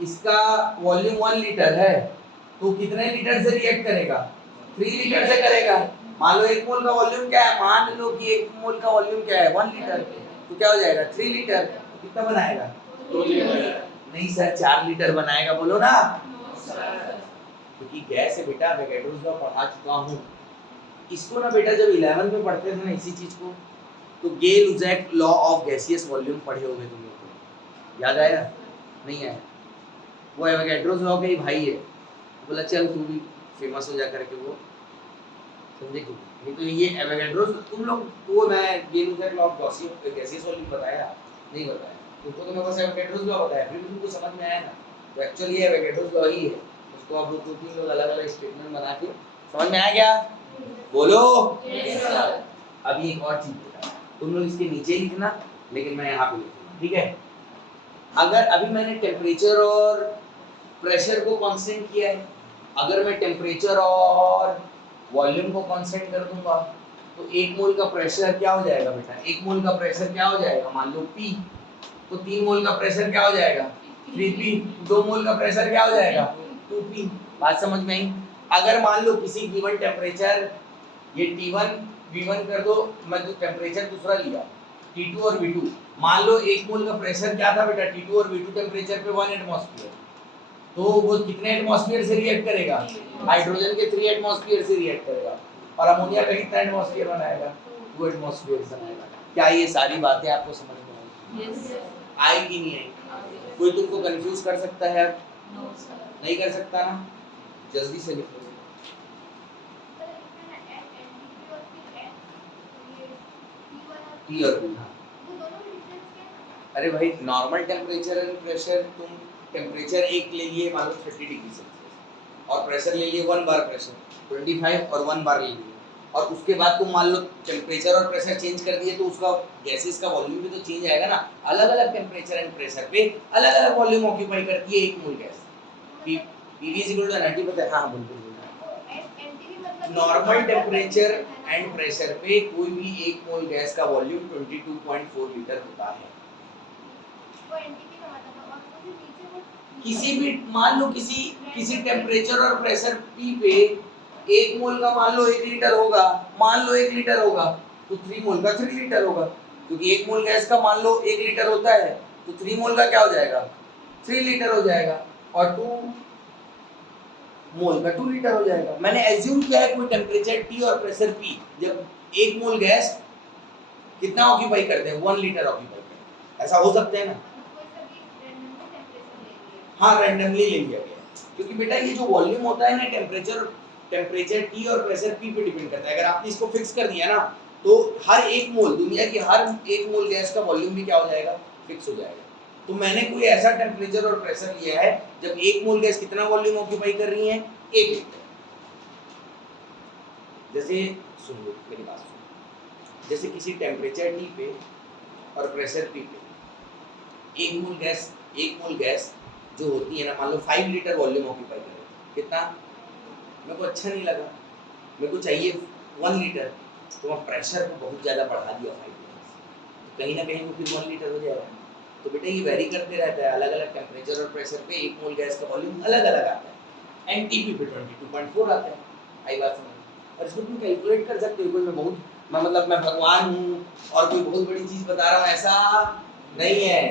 इसका वॉल्यूम 1 लीटर है, तो कितने लीटर से रिएक्ट करेगा? 3 लीटर से करेगा। मान लो 1 मोल का वॉल्यूम क्या है? मान लो कि 1 मोल का वॉल्यूम क्या है? 1 लीटर। तो क्या हो जाएगा? 3 लीटर। कितना बनाएगा? 2 लीटर। नहीं सर 4 लीटर बनाएगा। बोलो ना, क्योंकि गैस है बेटा, एवोगैड्रोस लॉ पढ़ा चुका हूँ इसको ना बेटा। जब 11th में पढ़ते थे ना इसी चीज को, तो गेल-लुजैक लॉ ऑफ गैसियस वॉल्यूम पढ़े होंगे तुम लोग को, याद आया? नहीं आया? वो एवोगैड्रोस लॉ का ही भाई है। बोला चल तू भी फेमस हो जा करके, वो समझे क्यों? नहीं तो ये एवोगैड्रोस तुम लोग वो मैं गेल-लुजैक लॉ ऑफ गैसियस वॉल्यूम बताया नहीं बताया तुमको, तो मैं बस एवोगैड्रोस लॉ बताया, फिर भी तुमको समझ में आया ना? तो एक्चुअली ये एवोगैड्रोस लॉ ही है। उसको आप लोग 2-3 लोग अलग-अलग स्टेटमेंट बना के समझ में आ गया? बोलो यस सर। अभी एक और चीज बता, तुम लोग इसके नीचे लिखना, लेकिन मैं यहाँ पे लिखूंगा, ठीक है? अगर अभी मैंने टेम्परेचर और प्रेशर को कांस्टेंट किया है, अगर मैं टेम्परेचर और वॉल्यूम को कांस्टेंट कर दूंगा, तो 1 मोल का प्रेशर क्या हो जाएगा बेटा? 1 मोल का प्रेशर क्या हो जाएगा? मान लो P, तो 3 मोल का प्रेशर क्या हो जाएगा? 3p, 2 मोल का प्रेशर क्या हो जाएगा 2p। बात समझ में आई। अगर मान लो किसी गिवन टेम्परेचर, ये T1 V1 कर दो, मैं जो टेम्परेचर दूसरा लिया T2 और V2, मान लो 1 मोल का प्रेशर क्या था बेटा T2 और V2 टेम्परेचर पे 1 एटमॉस्फेयर, तो वो कितने एटमॉस्फेयर से रिएक्ट करेगा, हाइड्रोजन के 3 एटमॉस्फेयर से रिएक्ट करेगा, और अमोनिया का कितना एटमॉस्फेयर बनाएगा 2 एटमॉस्फेयर बनाएगा। क्या ये सारी बातें आपको समझ में आई? Yes sir. आई कि नहीं आई? कोई तुमको कंफ्यूज कर सकता है? No sir. नहीं कर सकता ना? जल्दी से लिखो। T और P, अरे भाई नॉर्मल टेम्परेचर एंड प्रेशर, तुम टेम्परेचर एक ले लिए मान लो 30 डिग्री सेल्सियस और प्रेशर ले लिए 1 बार प्रेशर 25 और 1 बार ले लिए, और उसके बाद तुम मान लो टेम्परेचर और प्रेशर चेंज कर दिए तो उसका गैसेस का वॉल्यूम भी तो चेंज आएगा ना। अलग अलग टेम्परेचर एंड प्रेशर पे अलग अलग वॉल्यूम ऑक्यूपाई करती है एक मोल गैस। PV = एनर्जी पता है? हाँ बिल्कुल। नॉर्मल टेम्परेचर एंड प्रेशर पे कोई भी एक मोल गैस का वॉल्यूम 22.4 लीटर होता है। किसी भी मान लो किसी टेम्परेचर और प्रेशर P पे एक मोल का मान लो 1 लीटर होगा, मान लो 1 लीटर होगा तो 3 मोल का 3 लीटर होगा, क्योंकि एक मोल गैस का मान लो 1 लीटर होता है तो 3 मोल का क्या हो जाएगा 3 लीटर हो जाएगा, और 2 मोल का 2 लीटर हो जाएगा। मैंने एज्यूम किया है कोई टेम्परेचर T और प्रेशर P, जब एक मोल गैस कितना ऑक्यूपाई करते हैं 1 लीटर ऑक्यूपाई करते हैं, ऐसा हो सकता है ना? हाँ रैंडमली ले लिया गया, क्योंकि बेटा ये जो वॉल्यूम होता है ना टेम्परेचर T और प्रेशर P पे डिपेंड करता है। अगर आपने इसको फिक्स कर दिया ना तो हर एक मोल, दुनिया की हर एक मोल गैस का वॉल्यूम भी क्या हो जाएगा फिक्स हो जाएगा। तो मैंने कोई ऐसा टेम्परेचर और प्रेशर लिया है जब एक मोल गैस कितना वॉल्यूम ऑक्यूपाई कर रही है 1 लीटर। जैसे सुन लो मेरी बात सुनो, जैसे किसी टेम्परेचर T पे और प्रेशर P पे एक मोल गैस जो होती है ना, मान लो 5 लीटर वॉल्यूम ऑक्यूपाई कर रही है, कितना? मेरे को अच्छा नहीं लगा, मेरे को चाहिए 1 लीटर, तो मैं प्रेशर को बहुत ज़्यादा बढ़ा दिया 5 लीटर, तो कहीं ना कहीं वो फिर 1 लीटर हो जाएगा। तो बेटा ये वेरी करते रहता है, अलग अलग टेम्परेचर और प्रेशर पे एक मोल गैस का वॉल्यूम अलग अलग आता है। एनटीपी पे 22.4 आता है। आई बात समझ? और इसको तुम कैलकुलेट कर सकते हो, कोई मैं भगवान हूँ और कोई बहुत बड़ी चीज़ बता रहा हूँ ऐसा नहीं है।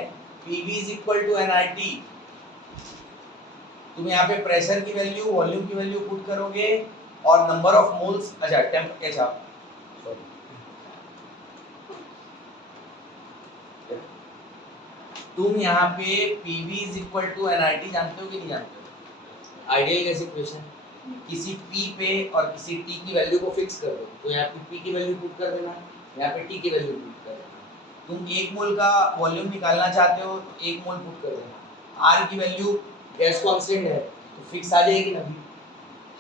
PV = nRT। तुम यहाँ पे प्रेशर की वैल्यू, वॉल्यूम की वैल्यू पुट करोगे और नंबर ऑफ मोल्स, तुम यहाँ पे PV = nRT जानते हो कि नहीं जानते हो? आइडियल गैस इक्वेशन, किसी P पे और किसी T की वैल्यू को फिक्स कर दो, तो यहाँ पे P की वैल्यू पुट कर देना, यहाँ पे T की वैल्यू पुट कर देना। तुम 1 मोल का वॉल्यूम निकालना चाहते हो तो 1 मोल पुट कर देना। R की वैल्यू गैस कांस्टेंट है तो फिक्स आ जाएगी ना,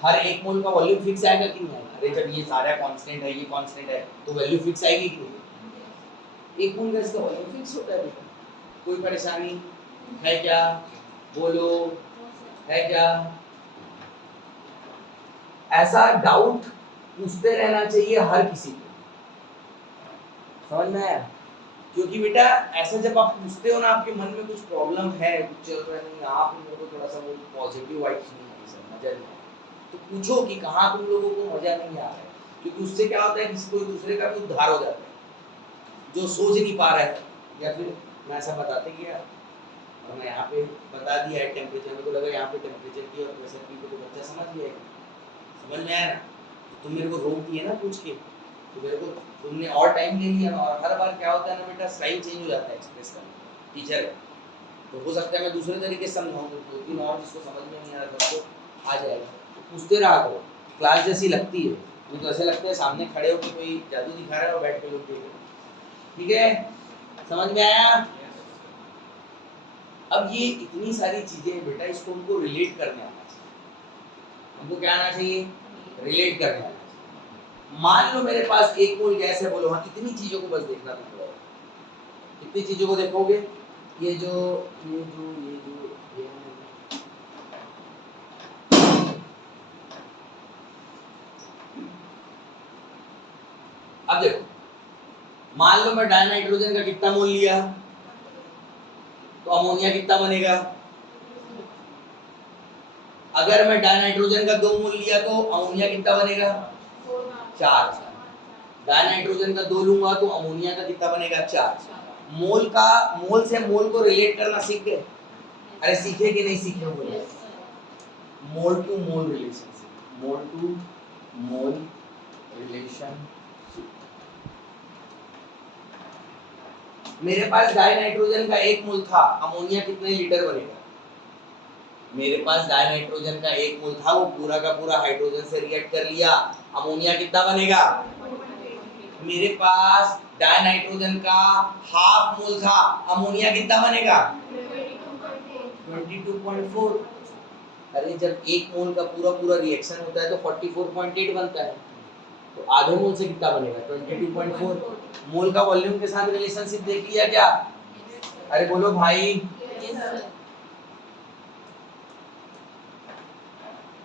हर 1 मोल का वॉल्यूम फिक्स आएगा कि नहीं आएगा? अरे जब ये सारा कांस्टेंट है, ये कांस्टेंट है, तो वैल्यू फिक्स आएगी कि नहीं? 1 मोल गैस का वॉल्यूम फिक्स होता है बेटा। कोई परेशानी है क्या? बोलो, है क्या? ऐसा डाउट पूछते रहना चाहिए हर किसी को, समझ में आया? क्योंकि बेटा ऐसा जब आप पूछते हो ना, आपके मन में कुछ प्रॉब्लम है, कुछ चल रहा नहीं, आप लोगों को थोड़ा सा वो पॉजिटिव वाइब्स नहीं है, सर मजा नहीं, तो पूछो कि कहाँ तुम लोगों को मजा नहीं आ रहा है, क्योंकि उससे क्या होता है किसी कोई दूसरे का भी उद्धार हो जाता है जो सोच नहीं पा रहा है। या फिर मैं ऐसा बताते गया और मैं यहाँ पे बता दिया है टेम्परेचर, मेरे को लगा यहाँ पे टेम्परेचर की और प्रेशर की तो बच्चा समझ गया, समझ में आया ना? तो तुम मेरे को रोक दिए ना पूछ के, तो मेरे को तुमने और टाइम ले लिया ना, और हर बार क्या होता है ना बेटा स्टाइल चेंज हो जाता है एक्सप्रेस करने टीचर है, तो हो सकता है मैं दूसरे तरीके से समझाऊँ तो 2-3 और जिसको समझ में नहीं आ रहा था तो आ जाएगा। तो पूछते रहा करो, क्लास जैसी लगती है, मुझे तो ऐसा लगता है सामने खड़े होकर कोई जादू दिखा रहा है और बैठ के लोग देख रहे हैं। ठीक है, समझ में आया? अब ये इतनी सारी चीजें बेटा, इसको हमको रिलेट करने आना चाहिए। हमको क्या आना चाहिए? रिलेट करने आना चाहिए। मान लो मेरे पास 1 मोल गैस है, बोलो हाँ, कितनी चीजों को बस देखना तुमको, कितनी चीजों को देखोगे? ये जो अब देखो, मान लो मैं डायनाइट्रोजन का कितना मोल लिया, तो अमोनिया कितना बनेगा? अगर मैं डाइनाइट्रोजन का 2 मोल लिया तो अमोनिया कितना बनेगा 4। डाइनाइट्रोजन का 2 लूंगा तो अमोनिया का कितना बनेगा 4। मोल का मोल से मोल को रिलेट करना सीख गए? अरे सीखे कि नहीं सीखे हो? Mole to mole relationship, mole to mole relation. मेरे पास डाइनाइट्रोजन का 1 मोल था, अमोनिया कितने लीटर बनेगा? मेरे पास डाइनाइट्रोजन का 1 मोल था, वो पूरा का पूरा हाइड्रोजन से रिएक्ट कर लिया, अमोनिया कितना बनेगा? मेरे पास डाइनाइट्रोजन का हाफ मोल था, अमोनिया कितना बनेगा? 22.4। अरे जब 1 मोल का पूरा पूरा रिएक्शन होता है तो 44.8 बनता है, तो आधे मोल से कितना बनेगा? 22.4। मोल का वॉल्यूम के साथ रिलेशनशिप देख लिया क्या? अरे बोलो भाई।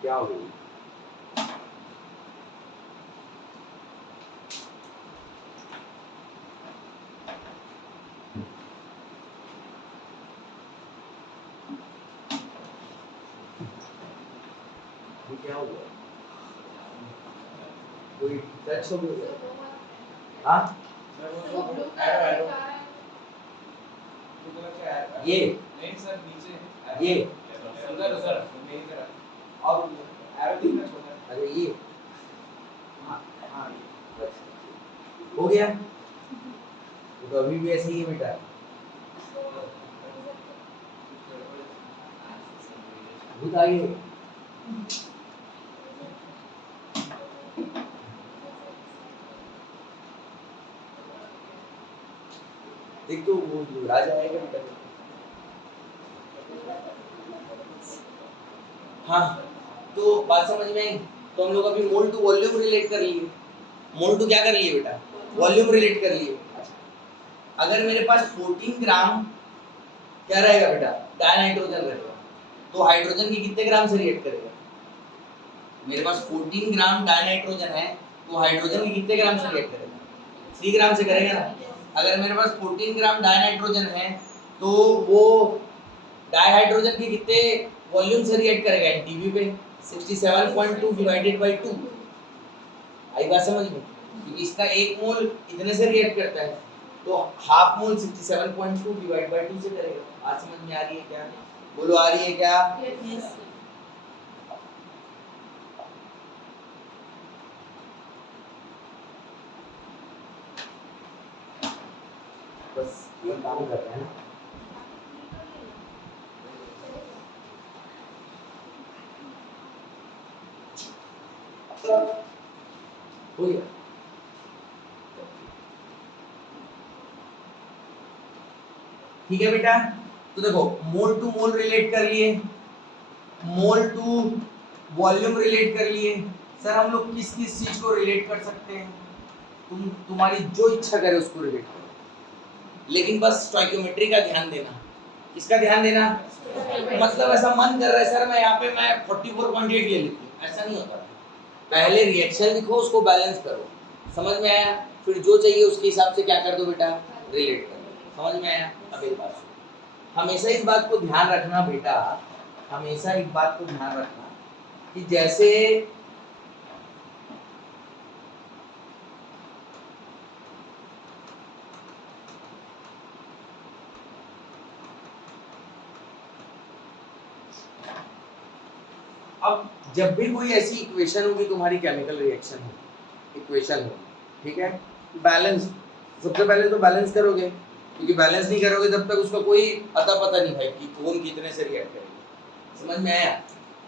क्या हो गई? क्या हो गया? कोई टच हो गया? हाँ ये नहीं सर, नीचे ये उधर सर और अरे ये हाँ हाँ हो गया। तो अभी भी ऐसे ही है बेटा, बताइए। देख तो वो आ जाएगा बेटा। हाँ तो बात समझ में आई? तो हम लोग अभी मोल टू वॉल्यूम रिलेट कर लिए। मोल टू क्या कर लिए बेटा? वॉल्यूम रिलेट कर लिए। अगर मेरे पास 14 ग्राम क्या रहेगा बेटा? डाइनाइट्रोजन रहेगा, तो हाइड्रोजन की कितने ग्राम से रिएक्ट करेगा? मेरे पास 14 ग्राम डाइनाइट्रोजन है, तो हाइड्रोजन की कितने ग्राम से रिएक्ट करेगा? 3 ग्राम से करेगा ना। अगर मेरे पास 14 ग्राम डाइनाइट्रोजन है तो वो डाइहाइड्रोजन के कितने वॉल्यूम से रिएक्ट करेगा एनटीवी पे? 67.2 डिवाइडेड बाय 2। आई बात समझ में? क्योंकि इसका 1 मोल इतने से रिएक्ट करता है, तो हाफ मोल 67.2 डिवाइड बाय 2 से करेगा। आज समझ में आ रही है क्या? बोलो आ रही है क्या? yes. बस ये काम करते हैं ना। हो गया। ठीक है बेटा, तो देखो मोल टू मोल रिलेट कर लिए, मोल टू वॉल्यूम रिलेट कर लिए। सर हम लोग किस किस चीज को रिलेट कर सकते हैं? तुम्हारी जो इच्छा करे उसको रिलेट करो, लेकिन बस स्टोइकियोमेट्री का ध्यान देना। किसका ध्यान देना? मतलब ऐसा मन कर रहा है सर मैं यहाँ पे मैं 44.8 ले लेती हूँ, ऐसा नहीं होता। पहले रिएक्शन लिखो, उसको बैलेंस करो। समझ में आया? फिर जो चाहिए उसके हिसाब से क्या कर दो बेटा? रिलेट कर दो। समझ में आया? अब एक बात हमेशा इस बात को ध्यान रखना बेटा, हमेशा एक बात को ध्यान रखना कि जैसे अब जब भी कोई ऐसी इक्वेशन होगी तुम्हारी केमिकल रिएक्शन हो, इक्वेशन हो, ठीक है, बैलेंस सबसे पहले तो बैलेंस करोगे, क्योंकि बैलेंस नहीं करोगे तब तक उसका कोई अता पता नहीं भाई कि कौन कितने से रिएक्ट करेगा। समझ में आया?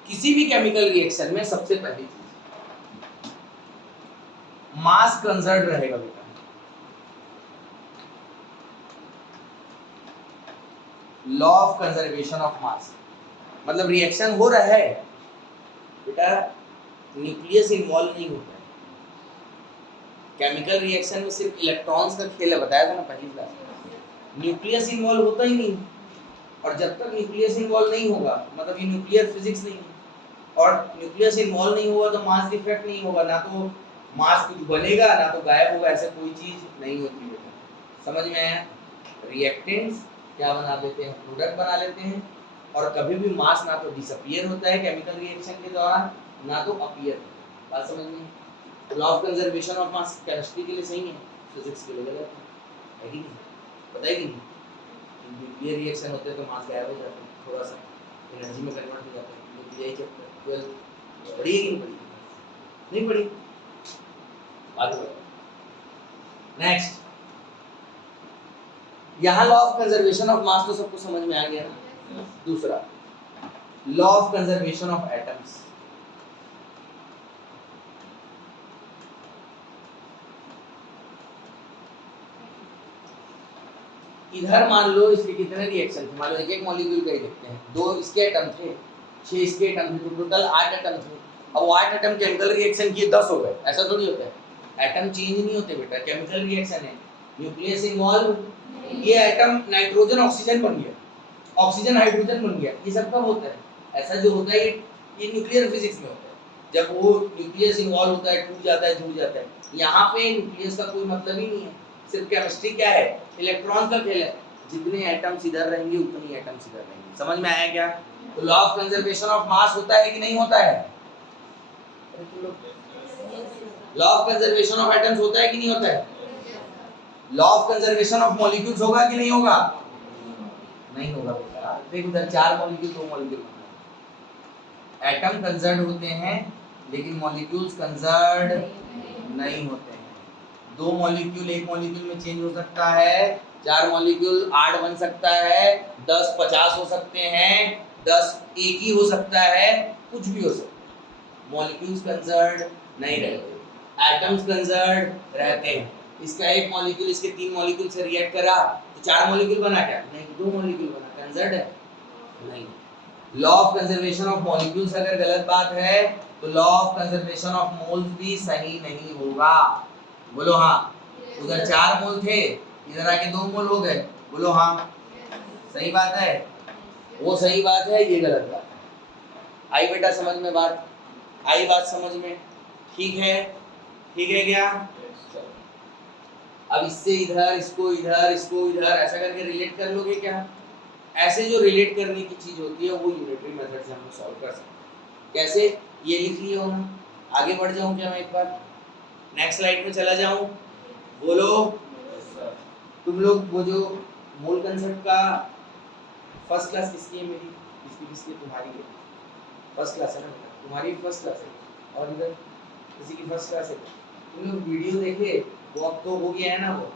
किसी भी केमिकल रिएक्शन में सबसे पहली चीज मास कंजर्व रहेगा बेटा। Law of conservation of mass, मतलब रिएक्शन हो रहा है बेटा, न्यूक्लियस इन्वॉल्व नहीं होता है। केमिकल रिएक्शन में सिर्फ इलेक्ट्रॉन्स का खेल है, बताया था ना पहली क्लास में। न्यूक्लियस इन्वॉल्व होता ही नहीं, और जब तक न्यूक्लियस इन्वॉल्व नहीं होगा मतलब ये न्यूक्लियर फिजिक्स नहीं है, और न्यूक्लियस इन्वॉल्व नहीं होगा तो मास डिफेक्ट नहीं होगा, ना तो मास कुछ बनेगा ना तो गायब होगा, ऐसे कोई चीज नहीं होती बेटा। समझ में आया? रिएक्टेंट्स क्या बना देते हैं? प्रोडक्ट बना लेते हैं, और कभी भी मास ना तो डिसअपियर होता है केमिकल रिएक्शन के दौरान, ना तो अपीयर। बात समझ में? Law of conservation of mass chemistry के लिए सही है, फिजिक्स के लिए गलत है कि नहीं? पता है कि नहीं? ये रिएक्शन होते हैं तो मास गायब हो जाता है, थोड़ा सा एनर्जी में कन्वर्ट हो जाता है। तो यही चैप्टर 12 पढ़ी है कि नहीं पढ़ी? नहीं पढ़ी? बात करो। नेक्स्ट, यहाँ law of conservation of mass तो सबको समझ में आ गया ना। दूसरा, law of conservation of atoms. इधर मान लो इसके कितने रिएक्शन थे, मान लो एक मॉलिक्यूल का ही देखते हैं, 2 इसके एटम थे, 6 इसके एटम थे, तो टोटल 8 एटम थे। अब वो 8 एटम केमिकल रिएक्शन किए 10 हो गए, ऐसा थोड़ी होता है। एटम चेंज नहीं होते बेटा, केमिकल रिएक्शन है, न्यूक्लियस इन्वॉल्व, ये एटम नाइट्रोजन ऑक्सीजन बन गया, ऑक्सीजन हाइड्रोजन बन गया, ये सब कब होता है? ऐसा जो होता है ये न्यूक्लियर फिजिक्स में होता है, जब वो न्यूक्लियस इन्वॉल्व होता है, टूट जाता है, जुड़ जाता है। यहाँ पे न्यूक्लियस का कोई मतलब ही नहीं है, सिर्फ केमिस्ट्री क्या है, इलेक्ट्रॉन का खेल है, जितने एटम्स इधर रहेंगे उतनी एटम्स इधर रहेंगे। समझ में आया क्या? तो law of conservation of mass होता है कि नहीं होता है? Law of conservation of atoms होता है कि नहीं होता है? Law of conservation of molecules होगा कि नहीं होगा? नहीं होगा बेटा। देख उधर 4 मॉलिक्यूल 2 मॉलिक्यूल, एटम कंजर्व होते हैं लेकिन मॉलिक्यूल्स कंजर्व नहीं होते हैं। 2 मॉलिक्यूल 1 मॉलिक्यूल में चेंज हो सकता है, 4 मॉलिक्यूल 8 बन सकता है, 10 50 हो सकते हैं, 10 एक ही हो सकता है, कुछ भी हो सकता है। मॉलिक्यूल्स कंजर्व नहीं रहते, एटम्स कंजर्व रहते हैं। इसका एक मॉलिक्यूल इसके 3 मॉलिक्यूल से रिएक्ट करा तो 4 मॉलिक्यूल बना क्या? नहीं, 2 मॉलिक्यूल बना, कंजर्व है नहीं। Law of conservation of molecules अगर गलत बात है तो law of conservation of moles भी सही नहीं होगा। बोलो हाँ। उधर 4 मोल थे, इधर आके 2 मोल हो गए, बोलो हाँ। सही बात है, वो सही बात है, ये गलत बात है। आई बेटा समझ में बात? आई बात समझ में? ठीक है, ठीक है क्या? अब इससे इधर, इसको इधर, इसको इधर, ऐसा करके रिलेट कर लोगे क्या? ऐसे जो रिलेट करने की चीज होती है वो यूनिटरी मेथड से हम लोग सॉल्व कर सकते हैं। कैसे? ये लिख लिया हो ना। आगे बढ़ जाऊं क्या मैं एक बार? नेक्स्ट स्लाइड में चला जाऊं? बोलो तुम लोग। वो जो मोल कंसेप्ट का फर्स्ट क्लास किसकी है? मेरी किसकी? तुम्हारी है। फर्स्ट क्लास है ना बेटा, तुम्हारी फर्स्ट क्लास है, और इधर किसी की फर्स्ट क्लास है। तुम लोग वीडियो देखे, वो अब तो हो गया है ना, वो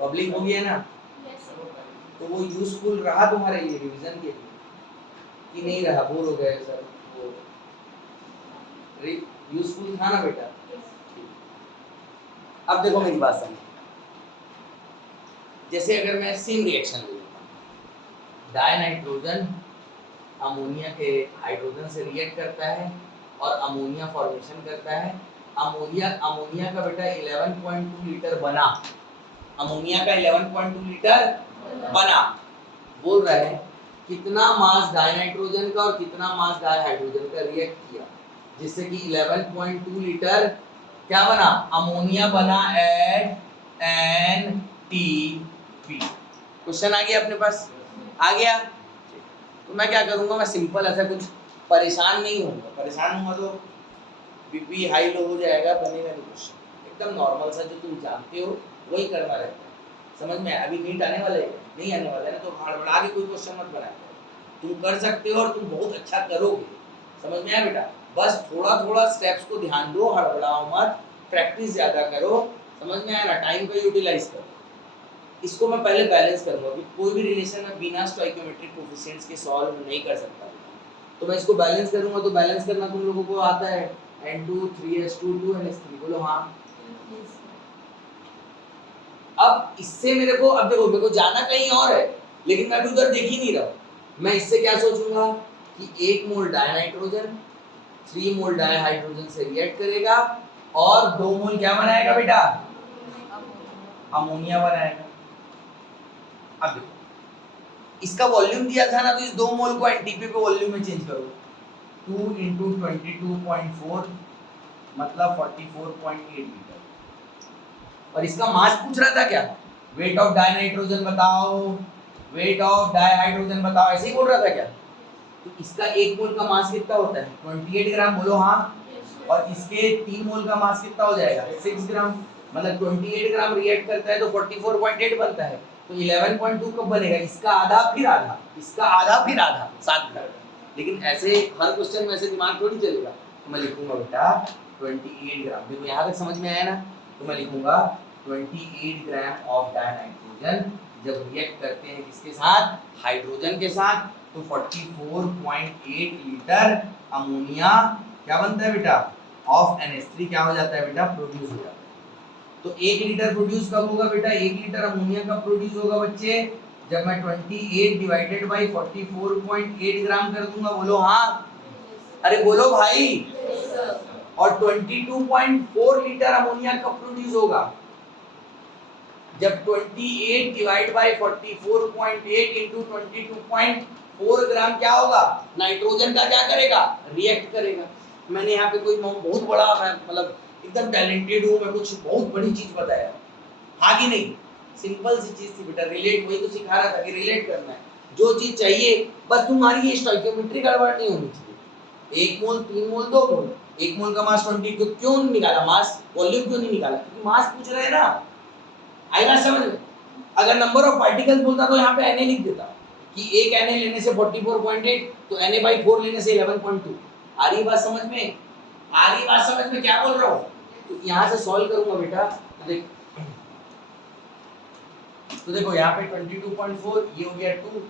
पब्लिक हो गया है ना, तो वो यूजफुल रहा तुम्हारे लिए रिवीजन के लिए कि नहीं रहा? बोर हो गए सर? वो यूजफुल था ना बेटा? अब देखो मेरी बात समझो। जैसे अगर मैं सेम रिएक्शन ले लेता हूँ, डायनाइट्रोजन अमोनिया के हाइड्रोजन से रिएक्ट करता है और अमोनिया फॉर्मेशन करता है। अमोनिया का बेटा 11.2 लीटर बना, अमोनिया का 11.2 लीटर बना। बोल रहे हैं कितना मास डायनाइट्रोजन का और कितना मास डायहाइड्रोजन का रिएक्ट किया, जिससे कि 11.2 लीटर क्या बना? अमोनिया बना एट NTP। क्वेश्चन आ गया अपने पास? आ गया? तो मैं क्या करूंगा, मैं सिंपल ऐसा कुछ परेशान नहीं होऊंगा। परेशान होऊंगा तो बीपी हाई लो हो जाएगा, बनेगा नहीं क्वेश्चन। एकदम नॉर्मल सा जो तुम जानते हो वही करना रहता है। समझ में? अभी नीट आने वाले नहीं आने वाले ना, तो हड़बड़ा के कोई क्वेश्चन मत बनाया। तुम कर सकते हो और तुम बहुत अच्छा करोगे। समझ में आया बेटा? बस थोड़ा थोड़ा स्टेप्स को ध्यान दो, हड़बड़ाओ मत, प्रैक्टिस ज़्यादा करो। समझ में आया ना? टाइम का यूटिलाइज करो। इसको मैं पहले बैलेंस करूँगा कि कोई भी रिलेशन में बिना स्टोइकियोमेट्रिक कोफिशिएंट्स के सॉल्व नहीं कर सकता। तो मैं इसको बैलेंस करूँगा, तो बैलेंस करना तुम लोगों को आता है, N2 3s2 2ns3। बोलो हाँ। अब इससे मेरे को, अब देखो मेरे को जाना कहीं और है, लेकिन मैं भी उधर देख ही नहीं रहा। मैं इससे क्या सोचूंगा कि 1 मोल डायनाइट्रोजन 3 मोल डायहाइड्रोजन से रिएक्ट करेगा और 2 मोल क्या बनाएगा बेटा? अमोनिया बनाएगा। अब देखो इसका वॉल्यूम दिया था ना, तो इस 2 मोल को एनटीपी पे वॉल्यूम में चेंज करो। 2 × 22.4 मतलब 44.8 लीटर। और इसका मास पूछ रहा था क्या? वेट ऑफ डायनाइट्रोजन बताओ। वेट ऑफ डाइहाइड्रोजन बताओ, ऐसे ही बोल रहा था क्या? तो इसका 1 मोल का मास कितना होता है? 28 ग्राम, बोलो हाँ। और इसके 3 मोल का मास कितना हो जाएगा? 6 ग्राम। मतलब 28 ग्राम रिएक्ट करता है तो 44.8 बनता है। तो 11.2 कब बनेगा? इसका आधा फिर आधा, इसका आधा फिर आधा, 7 ग्राम। लेकिन ऐसे हर क्वेश्चन में ऐसे दिमाग थोड़ी चलेगा। तो मैं लिखूंगा बेटा 28 ग्राम। देखो यहाँ तक समझ में आया ना? तो मैं लिखूंगा 28 ग्राम ऑफ डाइनाइट्रोजन जब रिएक्ट करते हैं किसके साथ? हाइड्रोजन के साथ, तो 44.8 लीटर अमोनिया क्या बनता है बेटा? ऑफ NH3 क्या हो जाता है बेटा? प्रोड्यूस हो जाता है। तो 1 लीटर प्रोड्यूस कब होगा बेटा? 1 लीटर अमोनिया कब प्रोड्यूस होगा बच्चे? जब मैं 28 डिवाइडेड बाय 44.8 ग्राम कर दूंगा, बोलो हाँ। अरे बोलो भाई। और 22.4 लीटर अमोनिया कब प्रोड्यूस होगा? जब 28 डिवाइड बाय 44.8 इंटू 22.4 ग्राम क्या होगा? नाइट्रोजन का क्या करेगा? रिएक्ट करेगा। मैंने यहाँ पे कोई बहुत बड़ा, मैं मतलब एकदम टैलेंटेड हूँ, मैं कुछ बहुत बड़ी चीज बताया, हाँ कि नहीं? सिंपल सी चीज थी बेटा, रिलेट। वही तो सिखा रहा था कि रिलेट करना है। जो चीज चाहिए बस तुम्हारी ये स्टोइकियोमेट्री गड़बड़ नहीं होनी चाहिए। 1 मोल, 3 मोल, 2 मोल, 1 मोल का मास 20, क्यों नहीं निकाला मास? वॉल्यूम क्यों नहीं निकाला? क्योंकि मास पूछ रहे हैं ना। आएगा समझ में? अगर नंबर ऑफ पार्टिकल्स बोलता तो यहाँ पे Na लिख देता कि एक Na लेने से 44.8, तो Na/4 लेने से 11.2। आ रही बात समझ में? आ रही बात समझ में? क्या बोल रहा हूँ? तो यहाँ से सॉल्व करूंगा बेटा। तो देखो यहाँ पे 22.4, ये हो गया 2।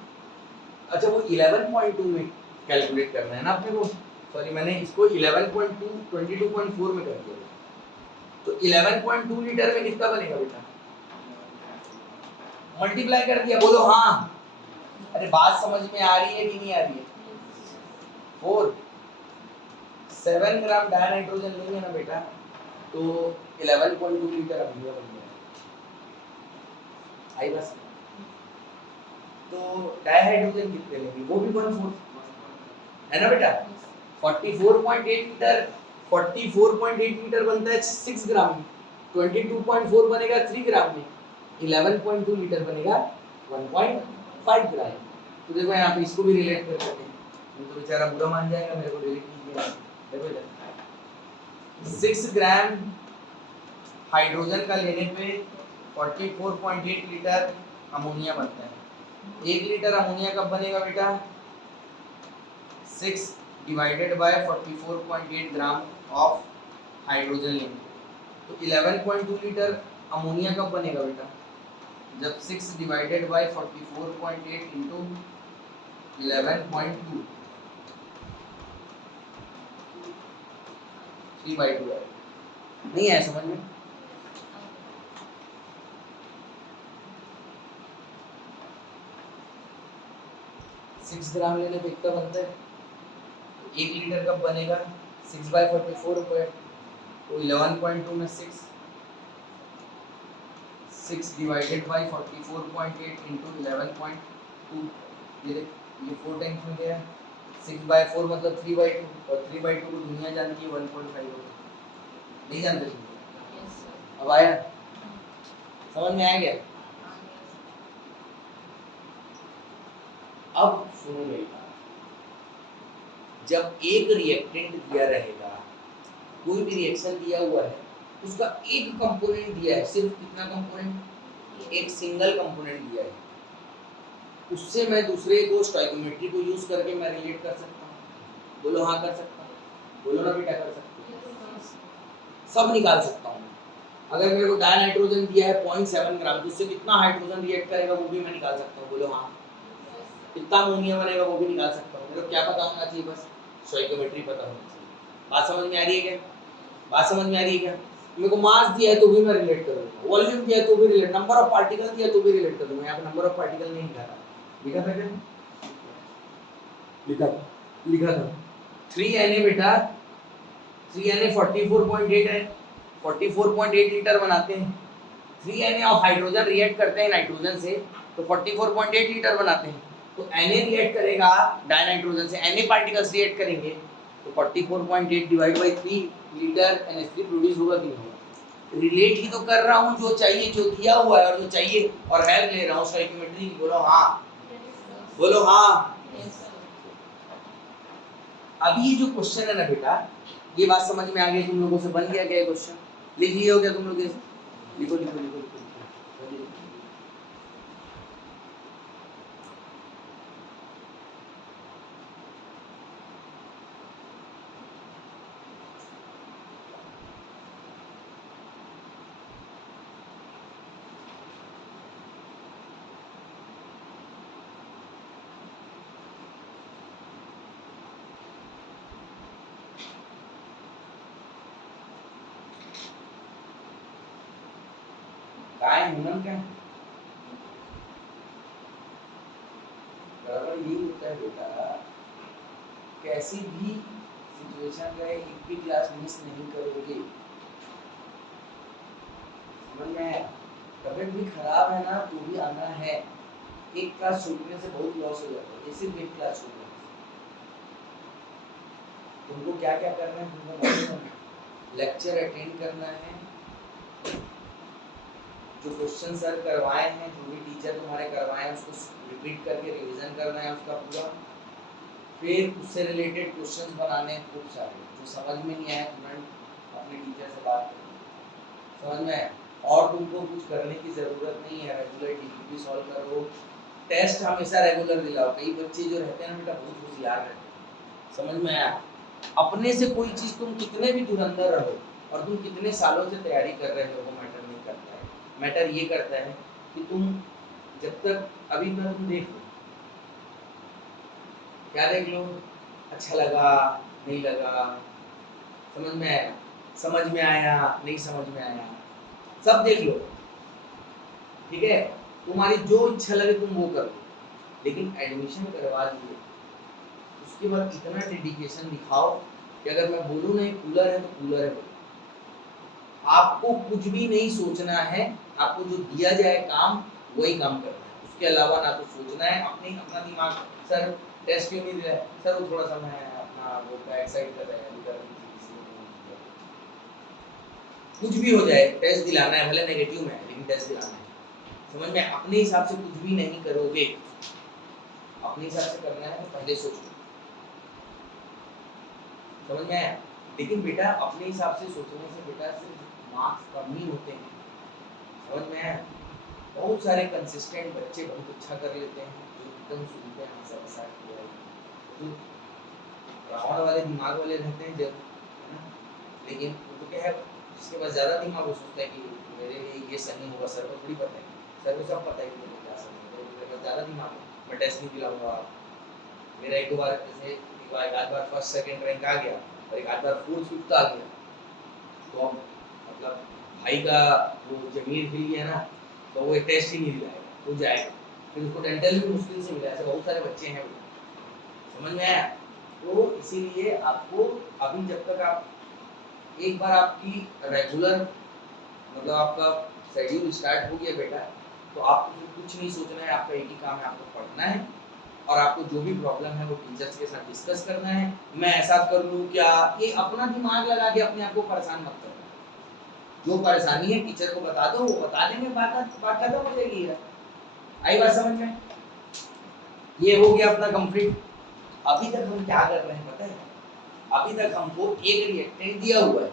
अच्छा वो 11.2 में कैलकुलेट करना है ना अपने को। सॉरी, मैंने इसको 11.2 22.4 में कर दिया। तो 11.2 लीटर में कितना बनेगा बेटा? मल्टीप्लाई कर दिया, बोलो हाँ। अरे बात समझ में आ रही है कि नहीं आ रही है? 7 ग्राम डाइनाइट्रोजन लेंगे ना बेटा, तो 11.2 लीटर अमोनिया बन गया। आई बस। तो डाइहाइड्रोजन कितने लेंगे? वो भी 1/4 है ना बेटा? 44.8 लीटर बनता है 6 ग्राम में। 22.4 बनेगा 3 ग्राम में। 11.2 लीटर बनेगा 1.5 ग्राम। तो देखो यहाँ पे इसको भी रिलेट कर सकते हैं। तो बेचारा बुरा मान जाएगा, मेरे को रिलेट नहीं किया। देखो इधर 6 ग्राम हाइड्रोजन का लेने पे 44.8 लीटर अमोनिया बनता है। 1 लीटर अमोनिया कब बनेगा बेटा? 6 divided by 44.8 gram of hydrogen लेंगे, तो 11.2 लीटर अमोनिया कब बनेगा बेटा? जब 6 डिवाइडेड बाय 44.8 इंटू 11.2, 3/2 है। नहीं है समझ में? सिक्स ग्राम लेने पे कितना बनता है? 1 लीटर कब बनेगा? 6/44 रुपए। तो 11.2 में 6 डिवाइडेड बाय 44.8 इंटू 11.2, ये 4 टाइम्स में गया। 6/4 मतलब 3/2, और 3/2 को दुनिया जानती है 1.5 होता है। नहीं जानते? अब आया समझ में? आ गया? अब सुनो मेरी बात। जब एक रिएक्टेंट दिया रहेगा, कोई भी रिएक्शन दिया हुआ है, उसका एक कंपोनेंट दिया है, सिर्फ कितना कंपोनेंट? एक सिंगल कंपोनेंट दिया है, उससे मैं दूसरे को स्टोइकियोमेट्री को यूज करके मैं रिलेट कर सकता हूँ। बोलो हाँ कर सकता हूँ। बोलो ना बेटा कर सकता हूँ। सब निकाल सकता हूँ। अगर मेरे को डाइनाइट्रोजन दिया है 0.7 ग्राम, तो उससे कितना हाइड्रोजन रिएक्ट करेगा वो भी मैं निकाल सकता हूँ। बोलो हाँ। कितना अमोनिया बनेगा वो भी निकाल सकता हूँ। मेरे को क्या पता होना चाहिए? बस स्टोइकियोमेट्री पता होना चाहिए। बात समझ में आ रही है क्या? बात समझ में आ रही है क्या? मेरे को मास दिया है तो भी मैं रिलेट कर दूंगा, वॉल्यूम दिया है तो भी रिलेट, नंबर ऑफ पार्टिकल दिया है तो भी रिलेट कर दूंगा। यहाँ पे नंबर ऑफ पार्टिकल नहीं लिखा था, लिखा था क्या? लिखा था 3Na बेटा। 3Na 44.8 है, 44.8 लीटर बनाते हैं। 3Na ऑफ हाइड्रोजन रिएक्ट करते हैं नाइट्रोजन से, तो 44.8 लीटर बनाते हैं। तो Na रिएक्ट करेगा डाइनाइट्रोजन से, Na पार्टिकल्स रिएक्ट करेंगे, तो 44.8 divide by 3 litre NH3 produce होगा कि नहीं होगा? रिलेट ही तो कर रहा हूँ, जो चाहिए, जो दिया हुआ है और जो चाहिए, और हेल्प ले रहा हूँ स्टोइकियोमेट्री की। बोलो हाँ। बोलो हाँ। अभी ये जो क्वेश्चन है ना बेटा, ये बात समझ में आ गई तुम लोगों से? बन गया क्या क्वेश्चन? लिख लिए हो क्या तुम लोग? लिखो लिखो लिखो लिखो। काय हुनर क्या है? बराबर यही होता है बेटा, कैसी भी सिचुएशन रहे एक भी क्लास मिस नहीं करोगे। समझ में आया? तबियत भी खराब है ना तो भी आना है। एक क्लास छूटने से बहुत लॉस हो जाता है, ये सिर्फ एक क्लास छूटने से। तुमको क्या क्या करना है तुमको मालूम है? लेक्चर अटेंड करना है, जो क्वेश्चन सर करवाए हैं, जो भी टीचर तुम्हारे करवाए हैं उसको रिपीट करके रिवीजन करना है उसका पूरा। फिर उससे रिलेटेड क्वेश्चंस बनाने हैं खूब सारे, जो समझ में नहीं आया तुरंत अपने टीचर से बात करो। समझ में आया? और तुमको कुछ करने की ज़रूरत नहीं है, रेगुलर डीपीपी सॉल्व करो, टेस्ट हमेशा रेगुलर दिलाओ। कई बच्चे जो रहते हैं ना बेटा बहुत होशियार रहते हैं। समझ में आया? अपने से कोई चीज़ तुम कितने भी धुरंधर रहो और तुम कितने सालों से तैयारी कर रहे हो वो मैटर नहीं करता है। मैटर ये करता है कि तुम जब तक अभी मैं तुम देख लो, क्या देख लो, अच्छा लगा नहीं लगा, समझ में आया, समझ में आया नहीं समझ में आया, सब देख लो। ठीक है, तुम्हारी जो इच्छा लगे तुम वो करो, लेकिन एडमिशन करवा लिए उसके बाद इतना डेडिकेशन दिखाओ कि अगर मैं बोलूँ नहीं कूलर है तो कूलर है। आपको कुछ भी नहीं सोचना है, आपको जो दिया जाए काम वही काम करना है, उसके अलावा ना तो सोचना है। अपना दिमाग सर टेस्ट क्यों नहीं दिया है सर, वो थोड़ा सा मैं अपना वो बैक साइड कर रहा है, कुछ भी हो जाए टेस्ट दिलाना है, भले नेगेटिव में है लेकिन टेस्ट दिलाना है। समझ में? अपने हिसाब से कुछ भी नहीं करोगे, अपने हिसाब से करना है तो पहले सोचो। समझ में आया? लेकिन बेटा अपने हिसाब से सोचने से बेटा सिर्फ मार्क्स कम ही होते हैं। समझ में आया? बहुत सारे कंसिस्टेंट बच्चे बहुत अच्छा कर लेते हैं, जो एकदम शुरू पे हमेशा डिसाइड किया है, जो रावण वाले दिमाग वाले रहते हैं जब, है ना? लेकिन उनको क्या है, जिसके पास ज़्यादा दिमाग वो सोचता है कि मेरे लिए ये सही होगा, सर को थोड़ी पता है, सर को सब पता है कि मेरे क्या सही है, मेरे पास ज़्यादा दिमाग है, मैं टेस्ट नहीं दिलाऊंगा। मेरा एक दो बार जैसे एक आध बार फर्स्ट सेकंड रैंक आ गया और एक आध बार फोर्थ फिफ्थ आ गया, तो अब मतलब भाई का वो जमीर हिल गया ना, तो वो एक टेस्ट ही नहीं दिलाएगा, वो जाएगा। फिर उसको डेंटल भी मुश्किल से मिला, ऐसे बहुत सारे बच्चे हैं। समझ में आया? तो इसीलिए आपको अभी जब तक आप एक बार आपकी रेगुलर मतलब आपका शेड्यूल स्टार्ट हो गया बेटा, तो आपको कुछ नहीं सोचना है, आपका एक ही काम है, आपको पढ़ना है और आपको जो भी प्रॉब्लम है वो टीचर्स के साथ डिस्कस करना है। मैं ऐसा कर लूँ क्या, ये अपना दिमाग लगा के अपने आप को परेशान मत करना। जो परेशानी है टीचर को बता दो, वो बता देंगे, बात खत्म हो जाएगी यार। आई बात समझ में? ये हो गया अपना कंप्लीट। अभी तक हम क्या कर रहे हैं पता है? अभी तक हमको एक रिएक्टेंट दिया हुआ है,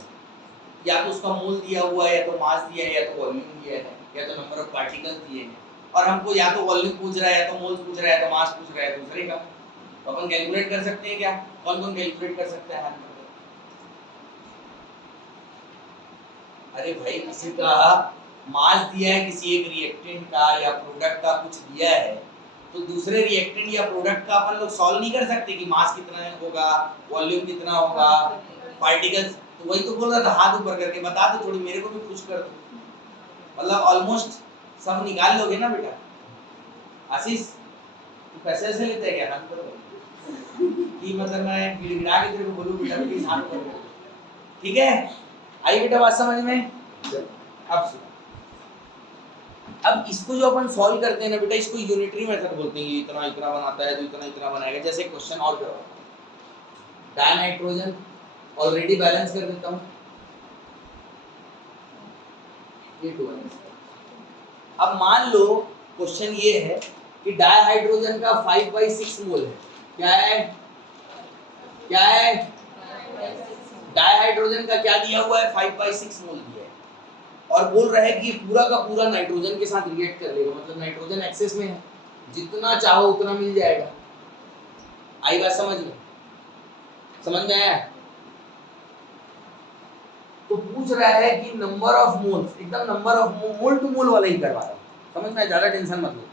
या तो उसका मोल दिया हुआ है, या तो मास दिया है, या तो वॉल्यूम दिया है, या तो नंबर ऑफ पार्टिकल्स दिए हैं, और हमको या तो वॉल्यूम पूछ रहा है, या तो मोल्स पूछ रहा है, या तो मास पूछ रहा है दूसरे का। तो अपन कैलकुलेट कर सकते हैं क्या? कौन कौन कैलकुलेट कर सकता है? अरे भाई किसी का मास दिया है, किसी एक रिएक्टेंट का या प्रोडक्ट का कुछ दिया है, तो दूसरे रिएक्टेंट या प्रोडक्ट का अपन लोग सॉल्व नहीं कर सकते कि मास कितना होगा, वॉल्यूम कितना होगा, पार्टिकल्स। तो वही तो बोल रहा था, हाथ ऊपर करके बता दो, थोड़ी मेरे को भी खुश कर दो। मतलब ऑलमोस्ट सब निकाल लोगे ना बेटा। आशीष तू पैसे ऐसे लेते हैं क्या? हाथ ऊपर कि मतलब मैं गिड़गिड़ा के तेरे को बोलूं बेटा प्लीज हाथ ऊपर कर। ठीक है, आई बेटा बात समझ में? अब सुनो, अब इसको जो अपन सॉल्व करते हैं ना बेटा, इसको यूनिटरी मेथड बोलते हैं। ये इतना इतना बनाता है तो इतना इतना बनाएगा। जैसे क्वेश्चन और करो, डायनाइट्रोजन ऑलरेडी बैलेंस कर देता हूं, ये 2 है। अब मान लो क्वेश्चन ये है कि डायहाइड्रोजन का 5/6 मोल है। क्या है? क्या है? डायहाइड्रोजन का क्या दिया हुआ है? 5/6 मोल दिया है, और बोल रहा है कि पूरा का पूरा नाइट्रोजन के साथ रिएक्ट कर लेगा, मतलब नाइट्रोजन एक्सेस में है, जितना चाहो उतना मिल जाएगा। आई बात समझ में? समझ में आया? तो पूछ रहा है कि नंबर ऑफ मोल्स, एकदम नंबर ऑफ मोल टू मोल वाला ही करवा रहा हूं, समझ में? ज्यादा टेंशन मत लो।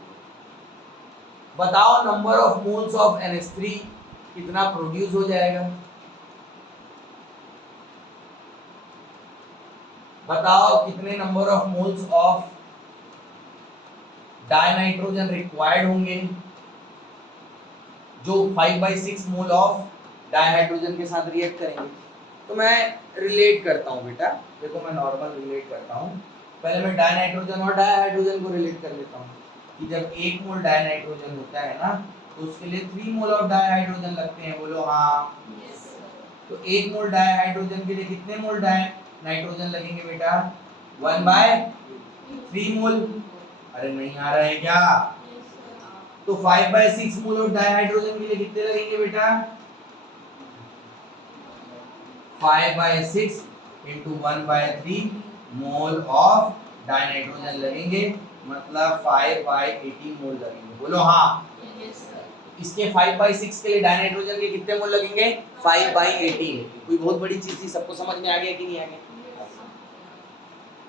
बताओ number of moles of NH3 कितना प्रोड्यूस हो जाएगा? बताओ कितने number of moles of dinitrogen required होंगे जो 5/6 मोल ऑफ डायहाइड्रोजन के साथ रिएक्ट करेंगे। तो मैं रिलेट करता हूँ बेटा, देखो मैं नॉर्मल रिलेट करता हूँ। पहले मैं डायनाइट्रोजन और डायहाइड्रोजन को रिलेट कर लेता हूँ कि जब 1 मोल डायनाइट्रोजन होता है ना, तो उसके लिए 3 मोल ऑफ डायहाइड्रोजन लगते हैं। बोलो हाँ। yes, तो 1 मोल डायहाइड्रोजन के लिए कितने मोल नाइट्रोजन लगेंगे बेटा? 1/3 मोल। अरे नहीं आ रहा है क्या? तो 5/6 मोल ऑफ डायहाइड्रोजन के लिए कितने लगेंगे बेटा? 5/6 into 1/3 मोल ऑफ डायनाइट्रोजन लगेंगे, मतलब 5/18 मोल लगेंगे। बोलो हाँ। इसके 5/6 के लिए डायनाइट्रोजन के कितने मोल लगेंगे? 5/18। कोई बहुत बड़ी चीज थी, सबको समझ में आ गया कि नहीं आ गया?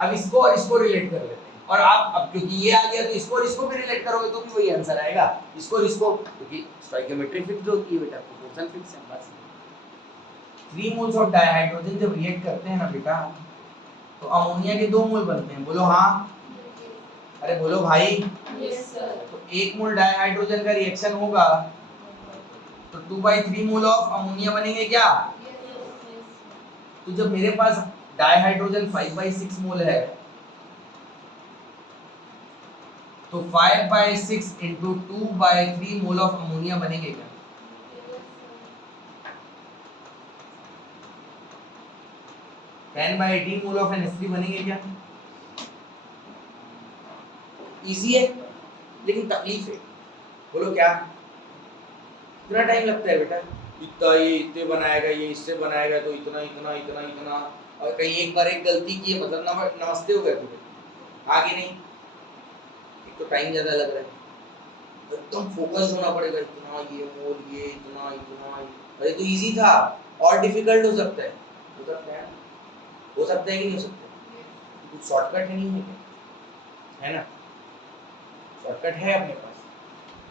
अब इसको और इसको रिलेट कर लेते हैं, और आप अब क्योंकि ये आ गया तो इसको और इसको भी रिलेट करोगे तो भी वही आंसर आएगा। इसको और इसको, क्योंकि स्टोइकियोमेट्री फिक्स्ड होती है बेटा, प्रोपोर्शन फिक्स है बस। 3 मोल्स ऑफ डायहाइड्रोजन जब रिएक्ट करते हैं ना बेटा, तो अमोनिया के 2 मोल बनते हैं। बोलो हाँ। अरे बोलो भाई। Yes sir. तो 1 मोल डायहाइड्रोजन का रिएक्शन होगा तो 2/3 मोल ऑफ अमोनिया बनेंगे क्या? तो जब मेरे पास डायहाइड्रोजन 5/6 मोल है, तो 5/6 into 2/3 मोल ऑफ अमोनिया बनेंगे क्या? 10/18 मोल ऑफ NH3 बनेंगे क्या? इजी है, लेकिन तकलीफ है। बोलो क्या? कितना टाइम लगता है बेटा? इतना, ये इतने बनाएगा, ये इससे बनाएगा, तो इतना इतना इतना इतना, और कहीं एक बार एक गलती की है मतलब नमस्ते हो गए तुम्हें, आगे नहीं। एक तो टाइम ज्यादा लग रहा है, एकदम फोकस होना पड़ेगा, इतना ये मोल, ये इतना इतना। अरे तो इजी था, और डिफिकल्ट हो सकता है। हो सकता है, हो सकता है कि नहीं हो सकता? कुछ शॉर्टकट नहीं है क्या? है ना? शॉर्टकट है अपने पास,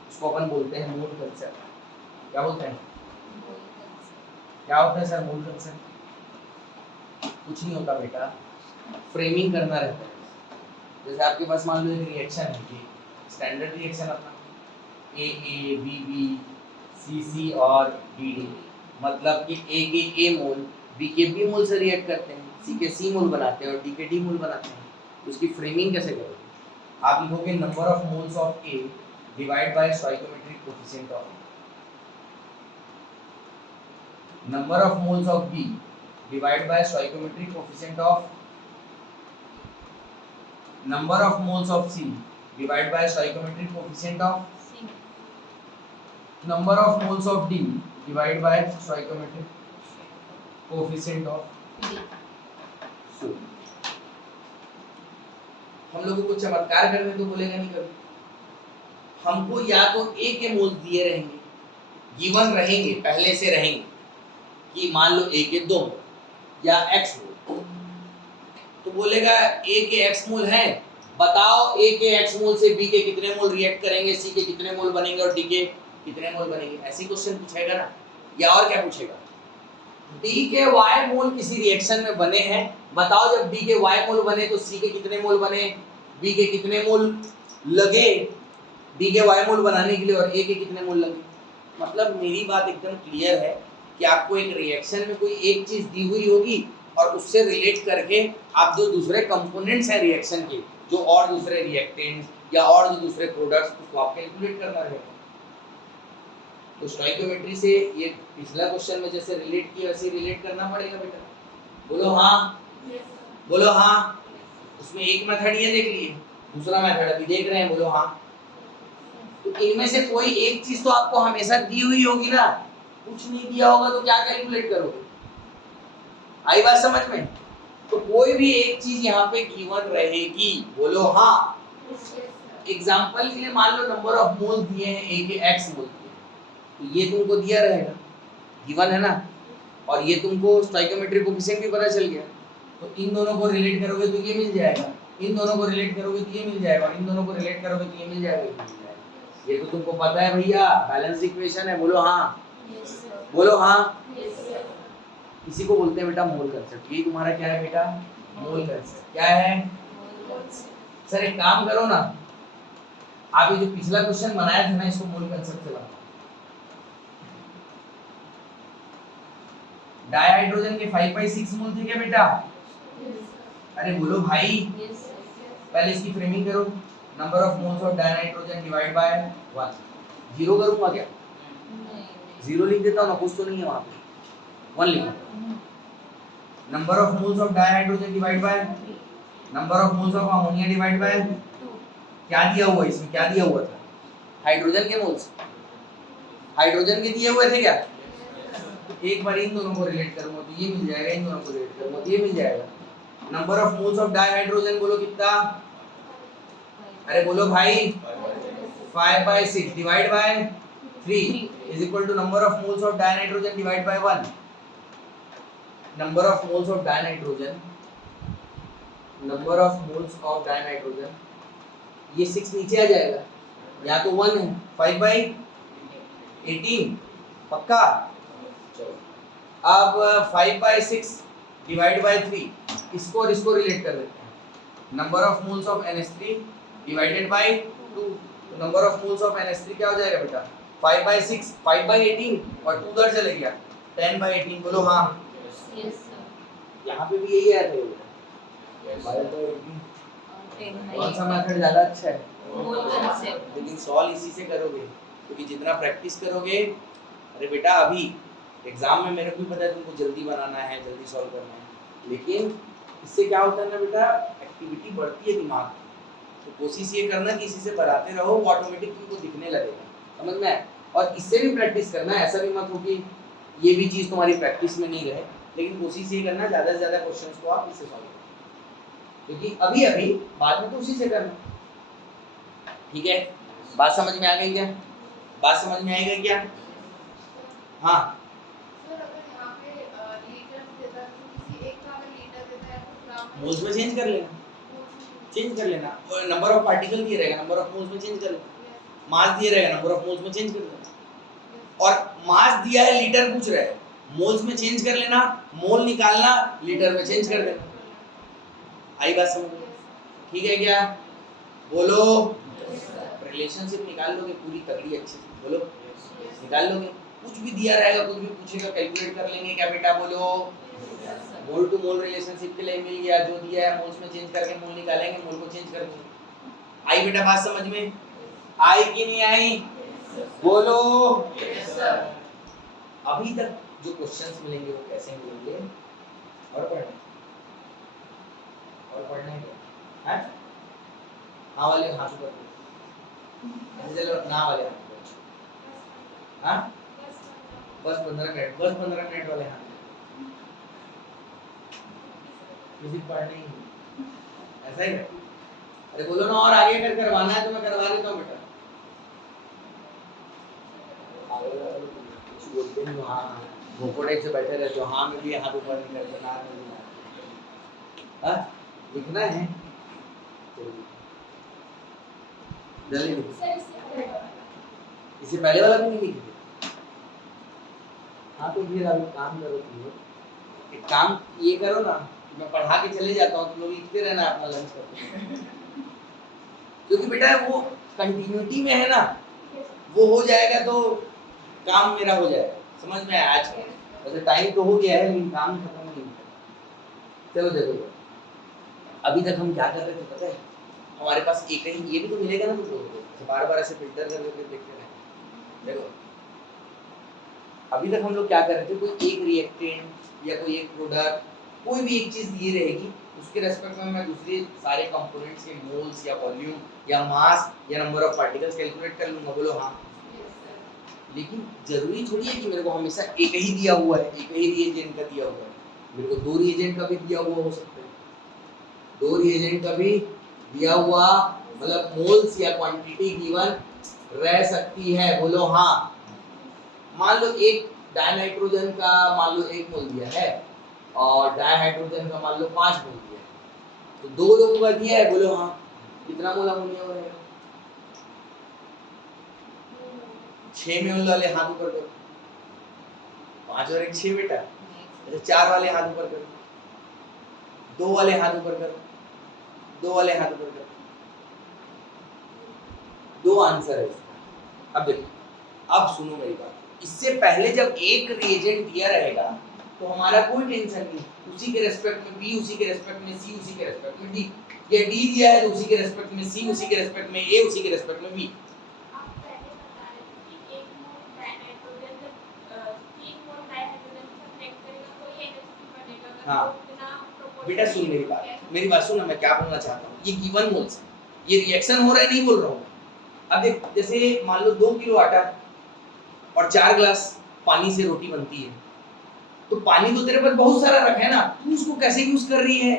उसको अपन बोलते हैं मूल कंसेप्ट। क्या बोलते हैं? क्या होता है सर मूल कंसेप्ट? कुछ नहीं होता बेटा, फ्रेमिंग करना रहता है। जैसे आपके पास मान लो एक रिएक्शन है, कि स्टैंडर्ड रिएक्शन अपना A B C और D, मतलब कि A के A मोल B के B मोल से रिएक्ट करते हैं, C के C मोल बनाते हैं और D के D मोल बनाते हैं। तो उसकी फ्रेमिंग कैसे करोगे? आप लिखोगे number of moles of A divide by stoichiometric coefficient of number of moles of B divide by stoichiometric coefficient of number of moles of C divided by stoichiometric coefficient of C, number of moles of D divided by stoichiometric coefficient of D. So, हम लोगों को चमत्कार करने तो बोलेगा नहीं कभी। हमको या तो A के मोल्स दिए रहेंगे, गिवन रहेंगे, पहले से रहेंगे कि मान लो A के 2 या X मोल, तो बोलेगा A के X मोल है, बताओ A के X मोल से B के कितने मोल रिएक्ट करेंगे, C के कितने मोल बनेंगे और D के कितने मोल बनेंगे। ऐसी क्वेश्चन पूछेगा ना, या और क्या पूछेगा? D के Y मोल किसी रिएक्शन में बने हैं, बताओ जब D के Y मोल बने तो C के कितने मोल बने, B के कितने मोल लगे D के Y मोल बनाने के लिए और A के कितने मोल लगे। मतलब मेरी बात एकदम क्लियर है कि आपको एक रिएक्शन में कोई एक चीज दी हुई होगी और उससे रिलेट करके आप जो दूसरे कंपोनेंट्स हैं रिएक्शन के, जो और दूसरे रिएक्टेंट्स या और जो दूसरे प्रोडक्ट्स, उसको आप कैलकुलेट करना रहेगा। तो स्टोइकियोमेट्री से ये पिछला क्वेश्चन में जैसे रिलेट किया वैसे रिलेट करना पड़ेगा बेटा। बोलो हाँ। बोलो हाँ। उसमें एक मेथड ये देख लिए, दूसरा मेथड अभी देख रहे हैं। बोलो हाँ। तो तो इनमें से कोई एक चीज तो आपको हमेशा दी हुई होगी ना, कुछ नहीं दिया होगा तो क्या कैलकुलेट करोगे? आई बात समझ में? तो कोई भी एक चीज यहाँ पे गिवन रहेगी, बोलो हाँ। एग्जांपल के लिए मान लो नंबर ऑफ मोल दिए हैं, ए के x मोल दिए हैं, तो ये तुमको दिया रहेगा, गिवन है ना, और ये तुमको स्टोइकोमेट्रिक कोएफिशिएंट भी पता चल गया, तो इन दोनों को रिलेट करोगे तो ये मिल जाएगा, इन दोनों को रिलेट करोगे तो ये मिल जाएगा, और इन दोनों को रिलेट करोगे तो ये मिल जाएगा। ये तो तुमको पता है भैया, बैलेंस इक्वेशन है, बोलो हाँ। बोलो हाँ। इसी को बोलते हैं बेटा मोल कंसेप्ट। ये तुम्हारा क्या है बेटा? मोल कंसेप्ट। क्या है सर? एक काम करो ना, आप ये जो पिछला क्वेश्चन बनाया था ना, इसको मोल कंसेप्ट से बनाओ। डायहाइड्रोजन के 5/6 मोल थे क्या बेटा? अरे बोलो भाई। पहले इसकी फ्रेमिंग करो, number of moles of dinitrogen divide by 1। Zero करूंगा क्या? जीरो लिख देता हूं ना, कुछ तो नहीं है वहां पे, 1 लिख। Number of moles of dihydrogen divide by number of moles of ammonia divide by, क्या दिया हुआ इसमें? क्या दिया हुआ था? हाइड्रोजन के मोल्स, हाइड्रोजन के दिए हुए थे क्या? एक बार इन दोनों को रिलेट करूंगा तो ये मिल जाएगा, इन दोनों को रिलेट करूंगा तो ये मिल जाएगा। Number of moles of dihydrogen बोलो कितना? अरे बोलो भाई, 5/6 divide by 3 is equal to number of moles of dinitrogen divide by 1। Number of moles of dinitrogen, number of moles of dinitrogen, ये 6 नीचे आ जाएगा, या तो 1 है, 5/18 पक्का। चलो अब 5/6 डिवाइड बाय 3, इसको और इसको रिलेट कर देते हैं। Number of moles of NH3 divided by 2, number of moles of NH3 क्या हो जाएगा बेटा? 5/6, 5/18 और 2 उधर चले गया, 10/18। बोलो हाँ। यहाँ पे भी यही आया था बेटा, 5/18। कौन सा मेथड ज्यादा अच्छा है? लेकिन सॉल्व इसी से करोगे, क्योंकि जितना प्रैक्टिस करोगे, अरे बेटा अभी एग्जाम में मेरे को भी पता है तुमको जल्दी बनाना है, जल्दी सॉल्व करना है, लेकिन इससे क्या होता है ना बेटा, एक्टिविटी बढ़ती है दिमाग की। तो कोशिश ये करना कि इसी से बनाते रहो, वो ऑटोमेटिक तुमको दिखने लगेगा, समझ में? और इससे भी प्रैक्टिस करना है, ऐसा भी मत हो कि ये भी चीज़ तुम्हारी प्रैक्टिस में नहीं रहे, लेकिन कोशिश ये करना ज़्यादा से ज़्यादा क्वेश्चंस को आप इससे सॉल्व करो, क्योंकि अभी अभी बाद में तो उसी से करना। ठीक है, बात समझ में आ गई क्या? बात समझ में आएगा क्या? हाँ मोल्स में चेंज कर लेना, चेंज कर लेना, और नंबर ऑफ पार्टिकल दिए रहेगा, नंबर ऑफ मोल्स में चेंज कर लेना। मास दिए रहेगा, नंबर ऑफ मोल्स में चेंज कर लेना। और मास दिया है, लीटर पूछ रहे हैं, मोल्स में चेंज कर लेना, मोल निकालना, लीटर में चेंज कर देना। आई बात समझ में? ठीक है क्या? बोलो। रिलेशनशिप निकाल लोगे पूरी तगड़ी अच्छी से, बोलो निकाल लोगे। कुछ भी दिया रहेगा, कुछ भी पूछेगा, कैलकुलेट कर लेंगे क्या बेटा? बोलो। मोल टू मोल रिलेशनशिप के लिए मिल गया, जो दिया है मोल्स में चेंज करके मोल निकालेंगे, मोल को चेंज कर देंगे। आई बेटा बात समझ में? आई कि नहीं आई? बोलो। अभी तक जो क्वेश्चंस मिलेंगे वो कैसे मिलेंगे? और पढ़ने हैं? हाँ वाले हाथ ऊपर करो, चलो ना वाले हाथ ऊपर। हाँ बस 15 मिनट, बस 15 मिनट वाले हाथ। किसी पढ़ने ही ऐसा ही है। अरे बोलो ना, और आगे अगर करवाना है तो मैं करवा देता हूँ बेटा। कुछ बोलते नहीं, हाँ घोपड़े से बैठे रहते हो, हाँ में भी हाथ ऊपर नहीं करते, ना में भी। हाँ लिखना है जल्दी लिखो। इससे पहले वाला भी नहीं लिखे। हाँ तो फिर अभी काम करो तुम लोग, एक काम ये करो ना, मैं पढ़ा के चले जाता हूँ, तुम लोग लिखते रहना अपना लंच करके, क्योंकि बेटा वो कंटिन्यूटी में है ना, वो हो जाएगा तो काम मेरा हो जाएगा। समझ में आया? आज वैसे टाइम तो हो गया है, लेकिन काम खत्म नहीं हुआ। चलो देखो अभी तक हम क्या कर रहे थे पता है? हमारे पास एक ही ये भी तो मिलेगा ना तुम लोगों को, बार बार ऐसे फिल्टर कर करके देखते रहे। देखो अभी तक हम लोग क्या कर रहे थे, कोई एक रिएक्टेंट या कोई एक प्रोडक्ट कोई भी एक चीज दी रहेगी उसके रेस्पेक्ट में मैं दूसरे सारे कंपोनेंट्स के मोल्स या वॉल्यूम या मास या नंबर ऑफ पार्टिकल्स कैलकुलेट कर लूंगा। बोलो हाँ। लेकिन जरूरी थोड़ी है कि मेरे को हमेशा एक ही दिया हुआ है, एक ही रिएजेंट का दिया हुआ है। मेरे को दो रिएजेंट का भी दिया हुआ हो सकता है, दो रिएजेंट का भी दिया हुआ मतलब मोल्स या क्वांटिटी गिवन रह सकती है। बोलो हाँ। मान लो एक डायनाइट्रोजन का मान लो 1 मोल दिया है और डायहाइड्रोजन का मान लो 5 मोल दिया है, तो दो लोगों का दिया है। बोलो हाँ। कितना मोल अमोनिया हो रहेगा? 6 मोल वाले हाथ ऊपर करो, 5 और 1 6 बेटा। 4 वाले हाथ ऊपर करो, 2 वाले हाथ ऊपर करो, 2 वाले हाथ ऊपर करो। 2 आंसर है इसका। अब देखो, अब सुनो मेरी बात। इससे पहले जब एक रिएजेंट दिया रहेगा तो हमारा कोई टेंशन नहीं, उसी के रेस्पेक्ट में बी, उसी के रेस्पेक्ट में सी, उसी के रेस्पेक्ट में डी। या डी दिया है तो उसी के रेस्पेक्ट में सी, उसी के रेस्पेक्ट में ए, उसी के रेस्पेक्ट में बी। हाँ बेटा सुन मेरी बात सुन। मैं क्या बोलना चाहता हूँ, ये गिवन मोल्स है, ये रिएक्शन हो रहा है नहीं बोल रहा हूँ। अब देख, जैसे मान लो 2 किलो आटा और 4 ग्लास पानी से रोटी बनती है, तो पानी तो तेरे पास बहुत सारा रखा है ना, तू उसको कैसे यूज कर रही है?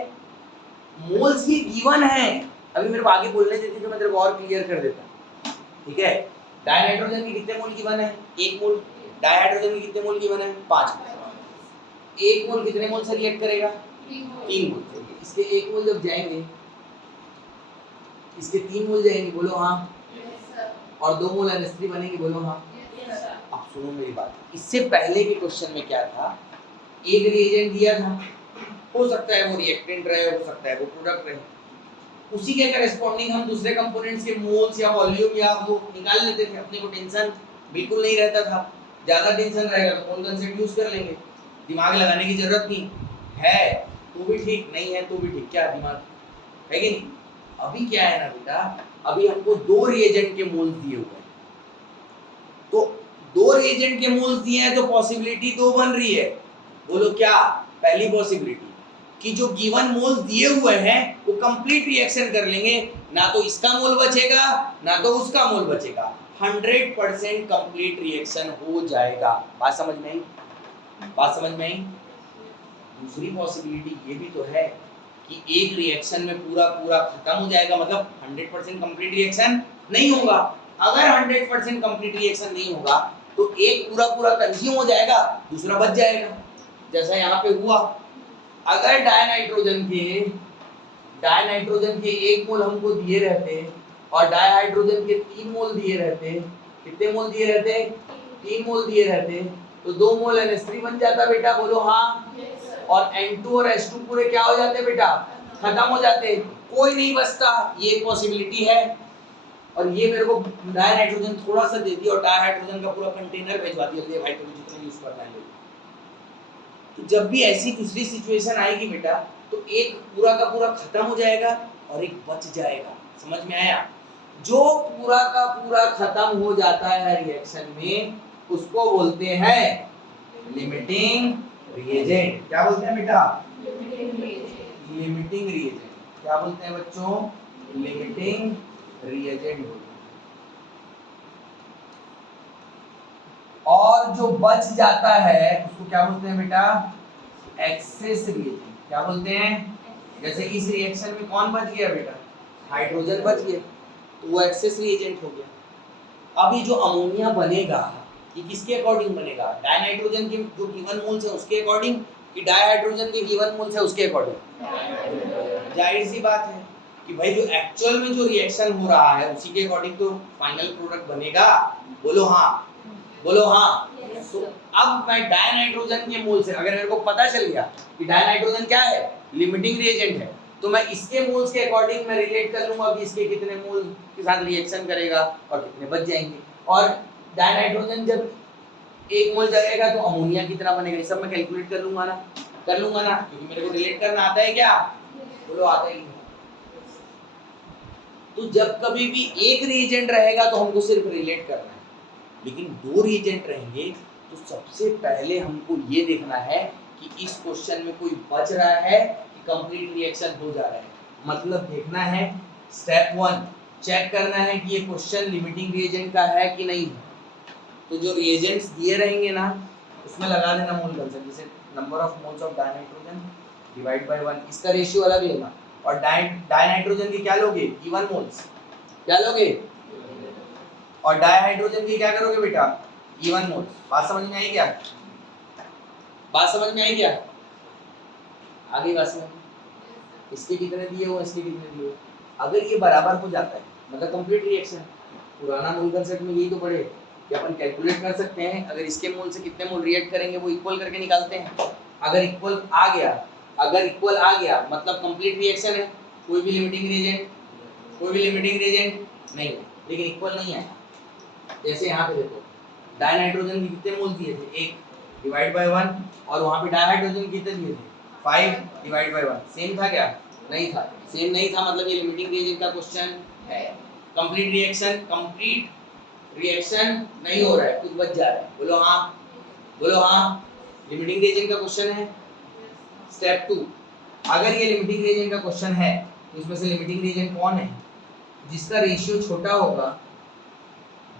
मोल्स ये गिवन है। अभी मेरे को आगे बोलने देती तो मैं तेरे को और क्लियर कर देता। ठीक है, डायनाइट्रोजन के कितने मोल गिवन है? 1 मोल। डायहाइड्रोजन के कितने मोल गिवन है? 5 मोल। 1 मोल कितने मोल से रिएक्ट करेगा? 3 मोल। इसके 1 मोल जब जाएंगे, इसके 3 मोल जाएंगे। बोलो हाँ। और 2 मोल NH3 बनेंगे। बोलो हाँ। अब सुनो मेरी बात, इससे पहले के क्वेश्चन में क्या था, एक रिएजेंट दिया था, हो सकता है वो रिएक्टेंट रहे, हो सकता है वो प्रोडक्ट रहे, उसी के करेस्पॉन्डिंग हम दूसरे कंपोनेंट्स के मोल्स या वॉल्यूम या वो निकाल लेते थे। अपने को टेंशन बिल्कुल नहीं रहता था। ज्यादा टेंशन रहेगा तो मोल कंसेप्ट यूज कर लेंगे, दिमाग लगाने की जरूरत नहीं है। तो भी ठीक, नहीं है तो भी ठीक, क्या दिमाग है कि नहीं? अभी क्या है ना बेटा, अभी हमको 2 रिएजेंट के मोल्स दिए हुए हैं, तो 2 रिएजेंट के मोल्स दिए हैं तो पॉसिबिलिटी 2 बन रही है। बोलो क्या? पहली पॉसिबिलिटी कि जो गिवन मोल्स दिए हुए हैं वो कंप्लीट रिएक्शन कर लेंगे, ना तो इसका मोल बचेगा ना तो उसका मोल बचेगा, 100% कंप्लीट रिएक्शन हो जाएगा। बात समझ में आई? बात समझ में आई? दूसरी पॉसिबिलिटी ये भी तो है कि एक रिएक्शन में पूरा पूरा खत्म हो जाएगा, मतलब 100% कंप्लीट रिएक्शन नहीं होगा। अगर 100% कंप्लीट रिएक्शन नहीं होगा तो एक पूरा पूरा कंज्यूम हो जाएगा, दूसरा बच जाएगा, जैसा यहाँ पे हुआ। अगर डायनाइट्रोजन के 1 मोल हमको दिए रहते और डायहाइड्रोजन के 3 मोल दिए रहते, कितने मोल दिए रहते? 3 मोल दिए रहते, तो 2 मोल NH3 बन जाता बेटा। बोलो हाँ। और N2 और H2 पूरे क्या हो जाते बेटा? खत्म हो जाते, कोई नहीं बचता। ये पॉसिबिलिटी है। और ये मेरे को डायनाइट्रोजन थोड़ा सा दे दिया और डायहाइड्रोजन का पूरा कंटेनर भिजवा दिया, ले भाई तुम्हें जितना यूज करना है। तो जब भी ऐसी दूसरी सिचुएशन आएगी बेटा, तो एक पूरा का पूरा खत्म हो जाएगा और एक बच जाएगा। समझ में आया? जो पूरा का पूरा खत्म हो जाता है रिएक्शन में, उसको बोलते हैं लिमिटिंग रिएजेंट। क्या बोलते हैं बेटा? Limiting reagent. क्या बोलते हैं बच्चों? Limiting reagent. और जो बच जाता है उसको क्या बोलते हैं बेटा? Access reagent. क्या बोलते हैं? जैसे इस रिएक्शन में कौन बच गया बेटा? हाइड्रोजन बच गया, तो वो एक्सेस रिएजेंट हो गया। अब ये जो अमोनिया बनेगा, ये किसके अकॉर्डिंग बनेगा? डायनाइट्रोजन के जो गिवन मोल्स है उसके अकॉर्डिंग कि डायहाइड्रोजन के गिवन मोल्स है उसके अकॉर्डिंग? जाहिर सी बात है कि भाई जो एक्चुअल में जो रिएक्शन हो रहा है उसी के अकॉर्डिंग तो फाइनल प्रोडक्ट बनेगा। बोलो हाँ। बोलो हाँ। तो अब मैं डायनाइट्रोजन के मोल से, अगर मेरे को पता चल गया कि डायनाइट्रोजन क्या है? लिमिटिंग रिएजेंट है, तो मैं इसके मोल्स के अकॉर्डिंग मैं रिलेट कर लूंगा कि इसके कितने मोल के साथ रिएक्शन करेगा और कितने बच जाएंगे। और डायनाइट्रोजन जब 1 मोल जाएगा तो अमोनिया कितना बनेगा, ये सब मैं कैलकुलेट कर लूंगा ना, क्योंकि मेरे को रिलेट करना आता है। क्या बोलो? आता ही नहीं। तो जब कभी भी एक रिएजेंट रहेगा तो हमको सिर्फ रिलेट करना है, लेकिन 2 रिएजेंट रहेंगे तो सबसे पहले हमको ये देखना है कि कि इस क्वेश्चन में कोई बच रहा है कि कंप्लीट रिएक्शन हो जा रहा है। मतलब देखना है स्टेप 1 चेक करना है कि ये क्वेश्चन लिमिटिंग रिएजेंट का है कि नहीं है। तो जो रिएजेंट्स दिए रहेंगे ना उसमें लगा देना मोल कंसेप्ट, जैसे number of moles of dinitrogen divide by 1, इसका रेशियो अलग लेना। और डाइनाइट्रोजन की क्या लोगे, इवन मोल्स, क्या लोगे, और डाइहाइड्रोजन की क्या करोगे बेटा, इवन मोल्स। बात समझ में आई क्या, बात समझ में आई क्या, आगे बात समझ में, इसके कितने दिए हो, इसके कितने दिए हो, अगर ये बराबर हो जाता है मतलब कंप्लीट रिएक्शन। पुराना मोल कंसेप्ट में यही तो पढ़े कि अपन कैलकुलेट कर सकते हैं, अगर इसके मोल से कितने मोल रिएक्ट करेंगे वो इक्वल करके निकालते हैं। अगर इक्वल आ गया, अगर इक्वल आ गया मतलब कंप्लीट रिएक्शन है, कोई भी लिमिटिंग रिएजेंट, कोई भी लिमिटिंग रिएजेंट नहीं, लेकिन इक्वल नहीं आया। जैसे यहाँ पे देखो डाइनाइट्रोजन के कितने मोल दिए थे, 1 डिवाइड बाय 1, और वहाँ पे डाइहाइड्रोजन कितने दिए थे, 5 डिवाइड बाय 1। सेम था क्या, नहीं था, सेम नहीं था, मतलब ये लिमिटिंग रिएजेंट का क्वेश्चन है। कंप्लीट रिएक्शन नहीं हो रहा है, कुछ बच जा रहा है, बोलो हाँ, बोलो हाँ, लिमिटिंग रिएजेंट का क्वेश्चन है। स्टेप 2 अगर ये लिमिटिंग रिएजेंट का क्वेश्चन है तो इसमें से लिमिटिंग रिएजेंट कौन है, जिसका रेशियो छोटा होगा,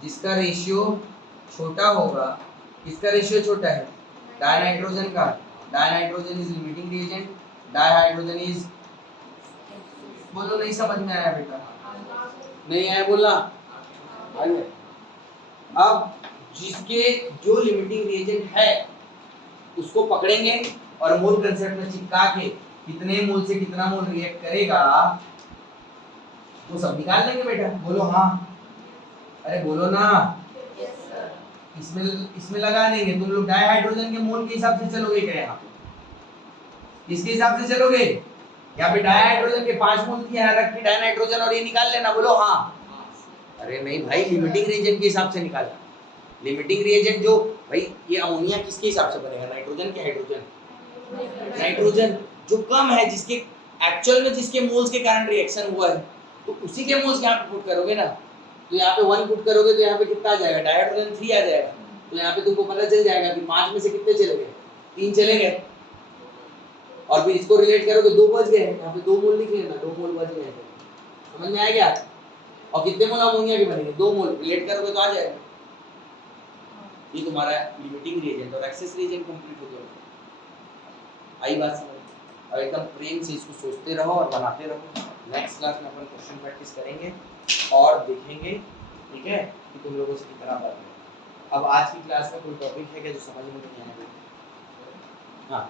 जिसका रेशियो छोटा होगा, किसका रेशियो छोटा है, डाइनाइट्रोजन का, dinitrogen is limiting reagent, dihydrogen is, बोलो नहीं समझ में आया बेटा, नहीं आया बोलना। अब जिसके जो लिमिटिंग रिएजेंट है उसको पकड़ेंगे और मोल कंसेप्ट में चिपका के कितने मोल से कितना मोल रिएक्ट करेगा वो सब निकाल लेंगे बेटा, बोलो हाँ, अरे बोलो ना, इसमें लगा देंगे। तुम लोग डाइहाइड्रोजन के मोल के हिसाब से चलोगे क्या, यहाँ पे इसके हिसाब से चलोगे, यहाँ पे डाइहाइड्रोजन के 5 मोल की यहाँ रख के डाइनाइट्रोजन और ये निकाल लेना, बोलो हाँ। अरे नहीं भाई, लिमिटिंग रिएजेंट के हिसाब से निकालना। लिमिटिंग रिएजेंट जो भाई, ये अमोनिया किसके हिसाब से बनेगा, नाइट्रोजन के हाइड्रोजन, नाइट्रोजन जो कम है, जिसके एक्चुअल में जिसके मोल्स के कारण रिएक्शन हुआ है, तो उसी के मोल्स यहाँ पे पुट करोगे ना। तो यहाँ पे 1 पुट करोगे तो यहाँ पे कितना आ जाएगा, डाइहाइड्रोजन 3 आ जाएगा। तो यहाँ पे तुमको पता चल जाएगा कि 5 में से कितने चले गए, 3 चले गए, और फिर इसको रिलेट करोगे 2 बच गए, यहाँ पे 2 मोल लिख लेना, 2 मोल बच गए। समझ में आ गया, और कितने मोल अमोनिया के बनेंगे, 2 मोल, रिलेट करोगे तो आ जाएगा। ये तुम्हारा लिमिटिंग रिएजेंट और एक्सेस रिएजेंट कंप्लीट हो गया। आई बात समझ, अब एकदम प्रेम से इसको सोचते रहो और बनाते रहो। नेक्स्ट क्लास में अपन क्वेश्चन प्रैक्टिस करेंगे और देखेंगे, ठीक है, कि तुम लोगों से कितना बन है। अब आज की क्लास में कोई टॉपिक है क्या जो समझ में नहीं आया? हाँ,